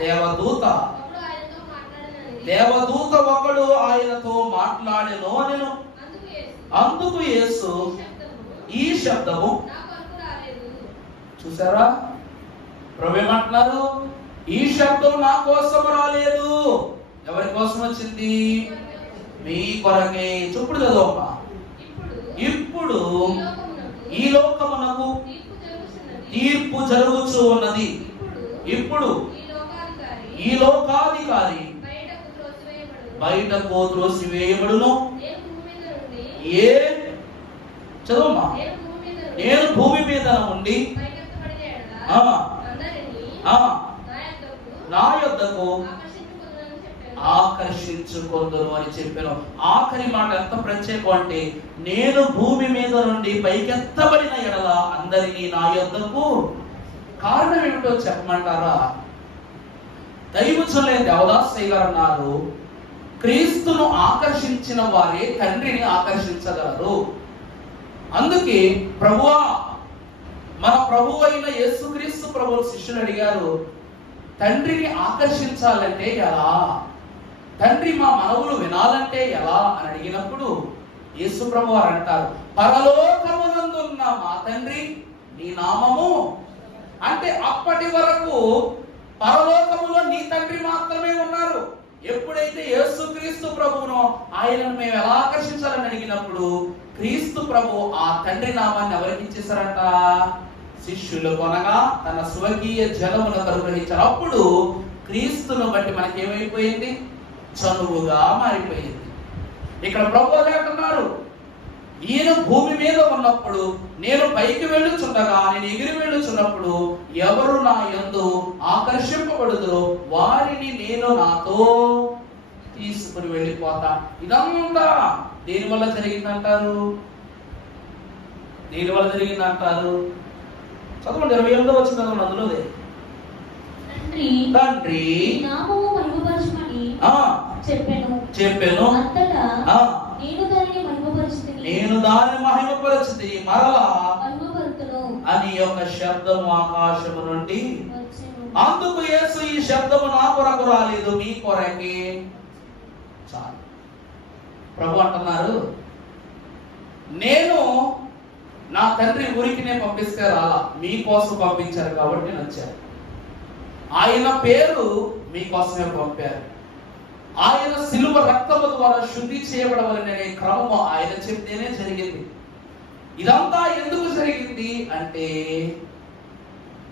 దేవదూత ఒకడు ఆయనతో మాట్లాడెను అనెను. అందుకు యేసు ఈ శబ్దము. చూసారా ప్రభు ఏమంటున్నారు? ఈ శబ్దం నా కోసం రాలేదు. ఎవరి కోసం వచ్చింది? మీ కొరకే. చూపుడు చదవమ్మా. ఇప్పుడు ఈ లోకమునకు తీర్పు జరుగుతూ ఉన్నది. ఇప్పుడు ఈ లోకాధికారి బయటకు త్రోసివేయబడును. చదవమ్మా. నేను భూమి మీద ఉండి నా యొద్దకు ఆకర్షించుకొందురు అని చెప్పాను. ఆఖరి మాట ఎంత ప్రత్యేకం అంటే, నేను భూమి మీద నుండి పైకెత్తబడిన ఎడల అందరినీ నా యొద్దకు. కారణం ఏమిటో చెప్పమంటారా? దైవజనులైన దేవదాసయ్య గారు అన్నారు, క్రీస్తును ఆకర్షించిన వారే తండ్రిని ఆకర్షించగలరు. అందుకే ప్రభువా, మన ప్రభు అయిన యేసుక్రీస్తు ప్రభు శిష్యులు అడిగారు, తండ్రిని ఆకర్షించాలంటే ఎలా, తండ్రి మా మనవులు వినాలంటే ఎలా అని అడిగినప్పుడు యేసు ప్రభు వారు అంటారు, పరలోకమునందున్న మా తండ్రి నీ నామము. అంటే అప్పటి వరకు పరలోకములో నీ తండ్రి మాత్రమే ఉన్నారు. ఎప్పుడైతే యేసుక్రీస్తు ప్రభువును ఆయనను మేము ఎలా ఆకర్షించాలని అడిగినప్పుడు క్రీస్తు ప్రభు ఆ తండ్రి నామాన్ని ఎవరికి ఇచ్చేసారంట? శిష్యులు కొనగా తన స్వకీయ జనమును అనుగ్రహించారు. అప్పుడు క్రీస్తును బట్టి మనకేమైపోయింది? చనువుగా మారిపోయింది. ఇక్కడ ప్రభు అంటున్నారు, ఈయన భూమి మీద ఉన్నప్పుడు నేను పైకి వెళ్ళుచుండగా, నేను ఎగిరి వెళ్ళుచున్నప్పుడు ఎవరు నా యందు ఆకర్షింపబడుదురో వారిని నేను నాతో తీసుకుని వెళ్ళిపోతా. ఇదంతా దేని వల్ల జరిగిందంటారు? దేని వల్ల జరిగిందంటారు? చదవండి, 28వ వచనం చదవండి. అందులోదే తండ్రి నామము మహిమపరచుమని చెప్పెను. అంతటా నేను దానిని మహిమపరచుతిని మరలా అని ఒక శబ్దము ఆకాశము నుండి. అందుకు యేసు, ఈ శబ్దము నా కొరకు రాలేదు, మీ కొరకే. చాలు. ప్రభు అంటున్నారు, నేను నా తండ్రి ఊరికినే పంపిస్తే రాలా, మీకోసం పంపించారు కాబట్టి నేను వచ్చాను. ఆయన పేరు మీకోసమే పంపారు. ఆయన శిలువ రక్తము ద్వారా శుద్ధి చేయబడవలనే క్రమము ఆయన చెప్తేనే జరిగింది. ఇదంతా ఎందుకు జరిగింది అంటే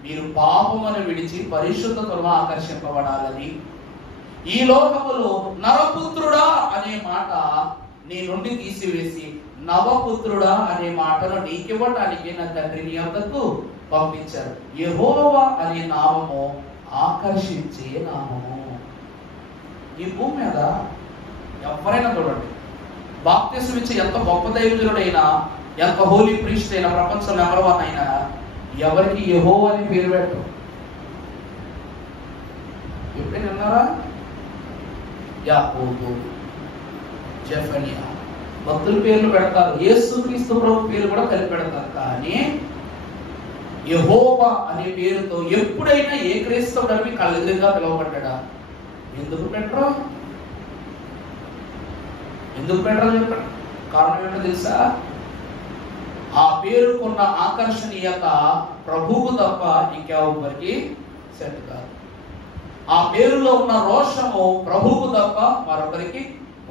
మీరు పాపమును విడిచి పరిశుద్ధతలో ఆకర్షింపబడాలని. ఈ లోకములో నరపుత్రుడా అనే మాట నీ నుండి తీసివేసి నవపుత్రుడా అనే మాటను నీకివ్వటానికి నా తండ్రి నీ వద్దకు పంపించారు. యెహోవా అనే నామము ఆకర్షించే నామము. ఈ భూమి మీద ఎవరైనా చూడండి, బాప్తిసం ఇచ్చే ఎంత గొప్ప దైవజనుడైనా, ఎంత హోలీ ప్రీస్ట్ అయినా, ప్రపంచంలో ఎవరివన్ అయినా ఎవరికి యెహోవా అని పేరు పెట్టు. ఎప్పుడైనా అన్నారా? యాకోబు, జెఫన్యా భక్తుల పేర్లు పెడతారు, యేసుక్రీస్తు ప్రభు పేరు కూడా కలిపి పెడతారు. కానీ యెహోవా అనే పేరుతో ఎప్పుడైనా ఏ క్రైస్తవుడిని కళ్ళెదురుగా పిలువబడ్డా? ఎందుకు పెట్టరు? ఎందుకు పెట్టరు చెప్పండి. కారణం ఏంటో తెలుసా? ఆ పేరుకున్న ఆకర్షణీయత ప్రభువుకు తప్ప ఇంకెవరికి సెట్ కాదు. ఆ పేరులో ఉన్న రోషము ప్రభువుకు తప్ప మరొకరికి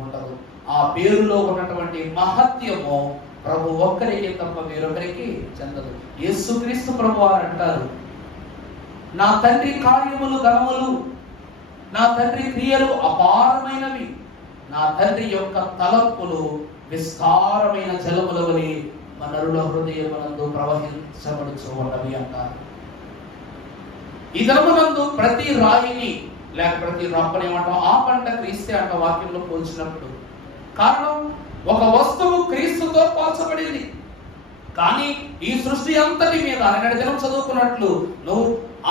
ఉండదు. ఆ పేరులో ఉన్నటువంటి మహత్యము ప్రభు ఒక్కరికి తప్ప వేరొకరికి చెందదు. యేసుక్రీస్తు ప్రభు వారు అంటారు, నా తండ్రి కార్యములు ఘనములు, నా తండ్రి క్రియలు అపారమైనవి, నా తండ్రి యొక్క తలంపులు విస్తారమైన జలముల వలె నరుల హృదయమునందు ప్రవహించబడుచు ఉన్నవి అంటారు. ఈ ధర్మనందు ప్రతి రాయిని లేక ప్రతి రప్పనేమంటాం, ఆ పంట క్రీస్తే అంట వాక్యంలో పోల్చినప్పుడు. కారణం, ఒక వస్తువు క్రీస్తుతో పోల్చబడింది. కానీ ఈ సృష్టి అంతటి మీద నిన్నటి దినం చదువుకున్నట్లు నువ్వు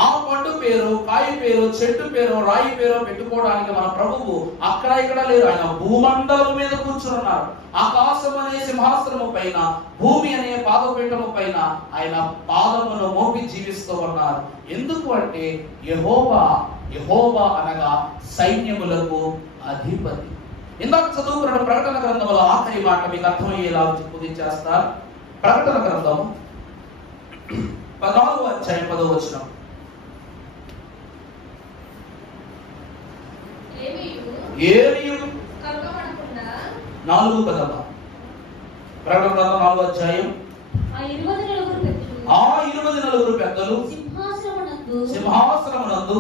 ఆ పండు పేరు, కాయ పేరు, చెట్టు పేరు, రాయి పేరు పెట్టుకోవడానికి మన ప్రభువు అక్కడ ఇక్కడ లేరు. ఆయన భూమండలం మీద కూర్చున్నారు. ఆకాశం అనే సింహాసనము పైన, భూమి అనే పాదపీఠము పైన ఆయన పాదమును మోపి జీవిస్తూ ఉన్నారు. ఎందుకు అంటే యెహోవా అనగా సైన్యములకు అధిపతి. ఇందాక చదువుకున్న ప్రకటన గ్రంథంలో ఆఖరి మాట మీకు అర్థమయ్యేలా చేస్తారు. ప్రకటన గ్రంథం 14వ అధ్యాయం 10వ వచనం. ఏలియు 4 కదమ్మా. ప్రకటన గ్రంథం 4వ అధ్యాయం. ఆ 24 పెద్దలు సింహాసనమునందు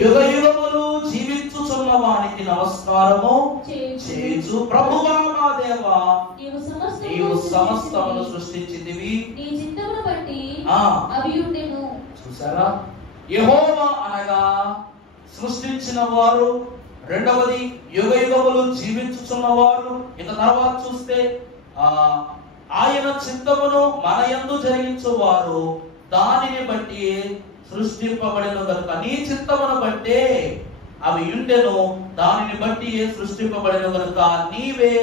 యుగయుగములు జీవించుచున్న వానికి నమస్కారము చేయుచు, ప్రభువా మా దేవా, నీవు సమస్తమును సృష్టించితివి. చూసారా? యెహోవా అనగా సృష్టించిన వారు, రెండవది యుగయుగములు జీవించుచున్నవారు. ఇక తర్వాత చూస్తే ఆయన చిత్తమును మన యందు జరిగించువారు, దానిని బట్టి సృష్టింపబడిన కనుక నీ చిత్తమును బట్టే అవి ఉండెను, దానిని బట్టి సృష్టింపబడిన కనుక నీవే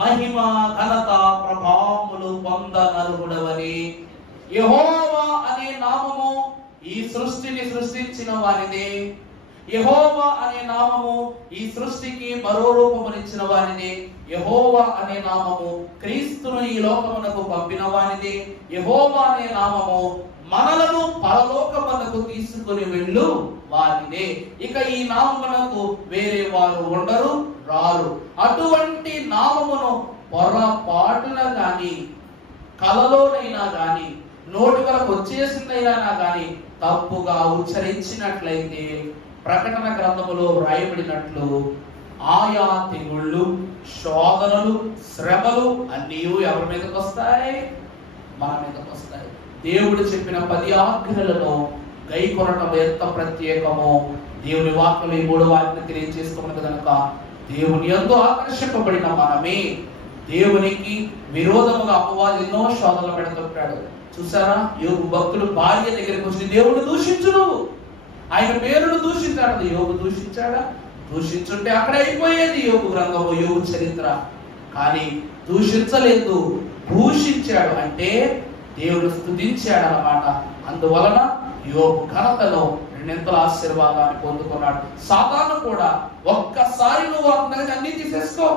మహిమ ఘనత ప్రభావములు పొందనర్హుడవని యెహోవా అనే నామము ఈ సృష్టిని సృష్టించిన వారిదే. యెహోవా అనే నామము ఈ సృష్టికి మరో రూపమునిచ్చిన వారిదే. యెహోవా అనే నామము క్రీస్తును ఈ లోకమునకు పంపిన వారిదే. యెహోవా అనే నామము మనలను పరలోకమునకు తీసుకుని వెళ్ళు వారిదే. ఇక ఈ నామమునకు వేరే వారు ఉండరు, రారు. అటువంటి నామమును పొరపాటున గాని, కలలోనైనా గాని, నోటి వరకు వచ్చేసిందైనా గాని తప్పుగా ఉచ్చరించినట్లయితే ప్రకటన గ్రంథములో వ్రాయబడినట్లు ఆయా తెగుళ్ళు, శోధనలు, శ్రమలు అన్నీ ఎవరి మీదకి వస్తాయి? మన మీదకి వస్తాయి. దేవుడు చెప్పిన 10 ఆజ్ఞలను గైకొనటం ఎంత ప్రత్యేకమో దేవుని వాక్యలు ఈ 3 వాక్యలు తెలియజేస్తున్నది కనుక దేవుని యందు ఆకర్షింపబడిన మనమే దేవునికి విరోధముగా అపవాది ఎన్నో శోధనలు పెడుతుంటాడు. చూసారా, యోబు భక్తుడు భార్య దగ్గరికి వచ్చి దేవుడు దూషించు, నువ్వు ఆయన పేరును దూషించాడు. యోబు దూషించాడా? దూషించుంటే అక్కడ అయిపోయేది యోబు గ్రంథము, యోబు చరిత్ర. కానీ దూషించలేదు, భూషించాడు అంటే దేవుడు స్తుతించాడు అన్నమాట. అందువలన యోబు ఘనతలో 2 ఆశీర్వాదాన్ని పొందుకున్నాడు. సాతాను కూడా ఒక్కసారి నువ్వు అన్ని తీసేసుకో,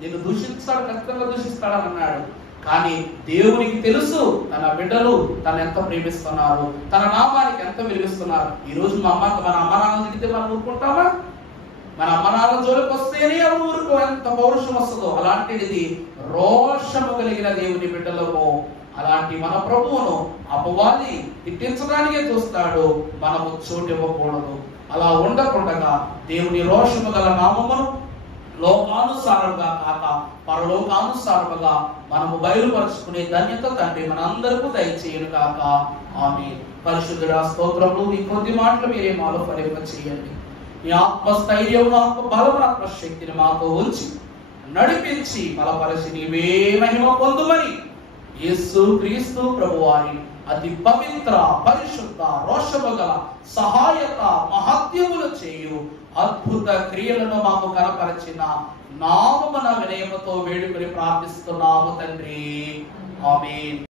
నిన్ను దూషిస్తాడు, ఖచ్చితంగా దూషిస్తాడని అన్నాడు. కానీ దేవునికి తెలుసు తన బిడ్డలు తను ఎంత ప్రేమిస్తున్నారు, తన నామానికి ఎంత విలువిస్తున్నారు. ఈ రోజు మన అమ్మ నాన్నలు తిరిగితే మనం ఊరుకుంటామా? మన అమ్మ నాన్నల జోలికి వస్తేనే ఎవరు ఊరుకో, ఎంత పౌరుషం వస్తుందో. అలాంటిది రోషము కలిగిన దేవుని బిడ్డలము. అలాంటి మన ప్రభువును అపవాది తిట్టించడానికే చూస్తాడు, మనము చోటు ఇవ్వకూడదు. అలా ఉండకుండా దేవుని రోషము గల నామమును లోకానుసారంగా కాక పరలోకానుసారముగా మనము బయలుపరుచుకునే ధన్యత తండ్రి మనందరికీ దయచేయను కాక. ఆమేన్. పరిశుద్ధుడా స్తోత్రములు. ఈ కొద్ది మాటలు మీరే మాలో ఫలింప చేయండి. ఈ ఆత్మస్థైర్యం, ఆత్మ బలం, ఆత్మశక్తిని మాతో ఉంచి నడిపించి బలపరిచి నీవే మహిమ పొందుమని యేసు క్రీస్తు ప్రభువారి అతి పవిత్ర, పరిశుద్ధ, రోషము గల సహాయత మహత్యములు చేయు అద్భుత క్రియలను మాకు కనపరిచిన నామమున వినయముతో వేడుకొని ప్రార్థిస్తున్నాము తండ్రి. ఆమేన్.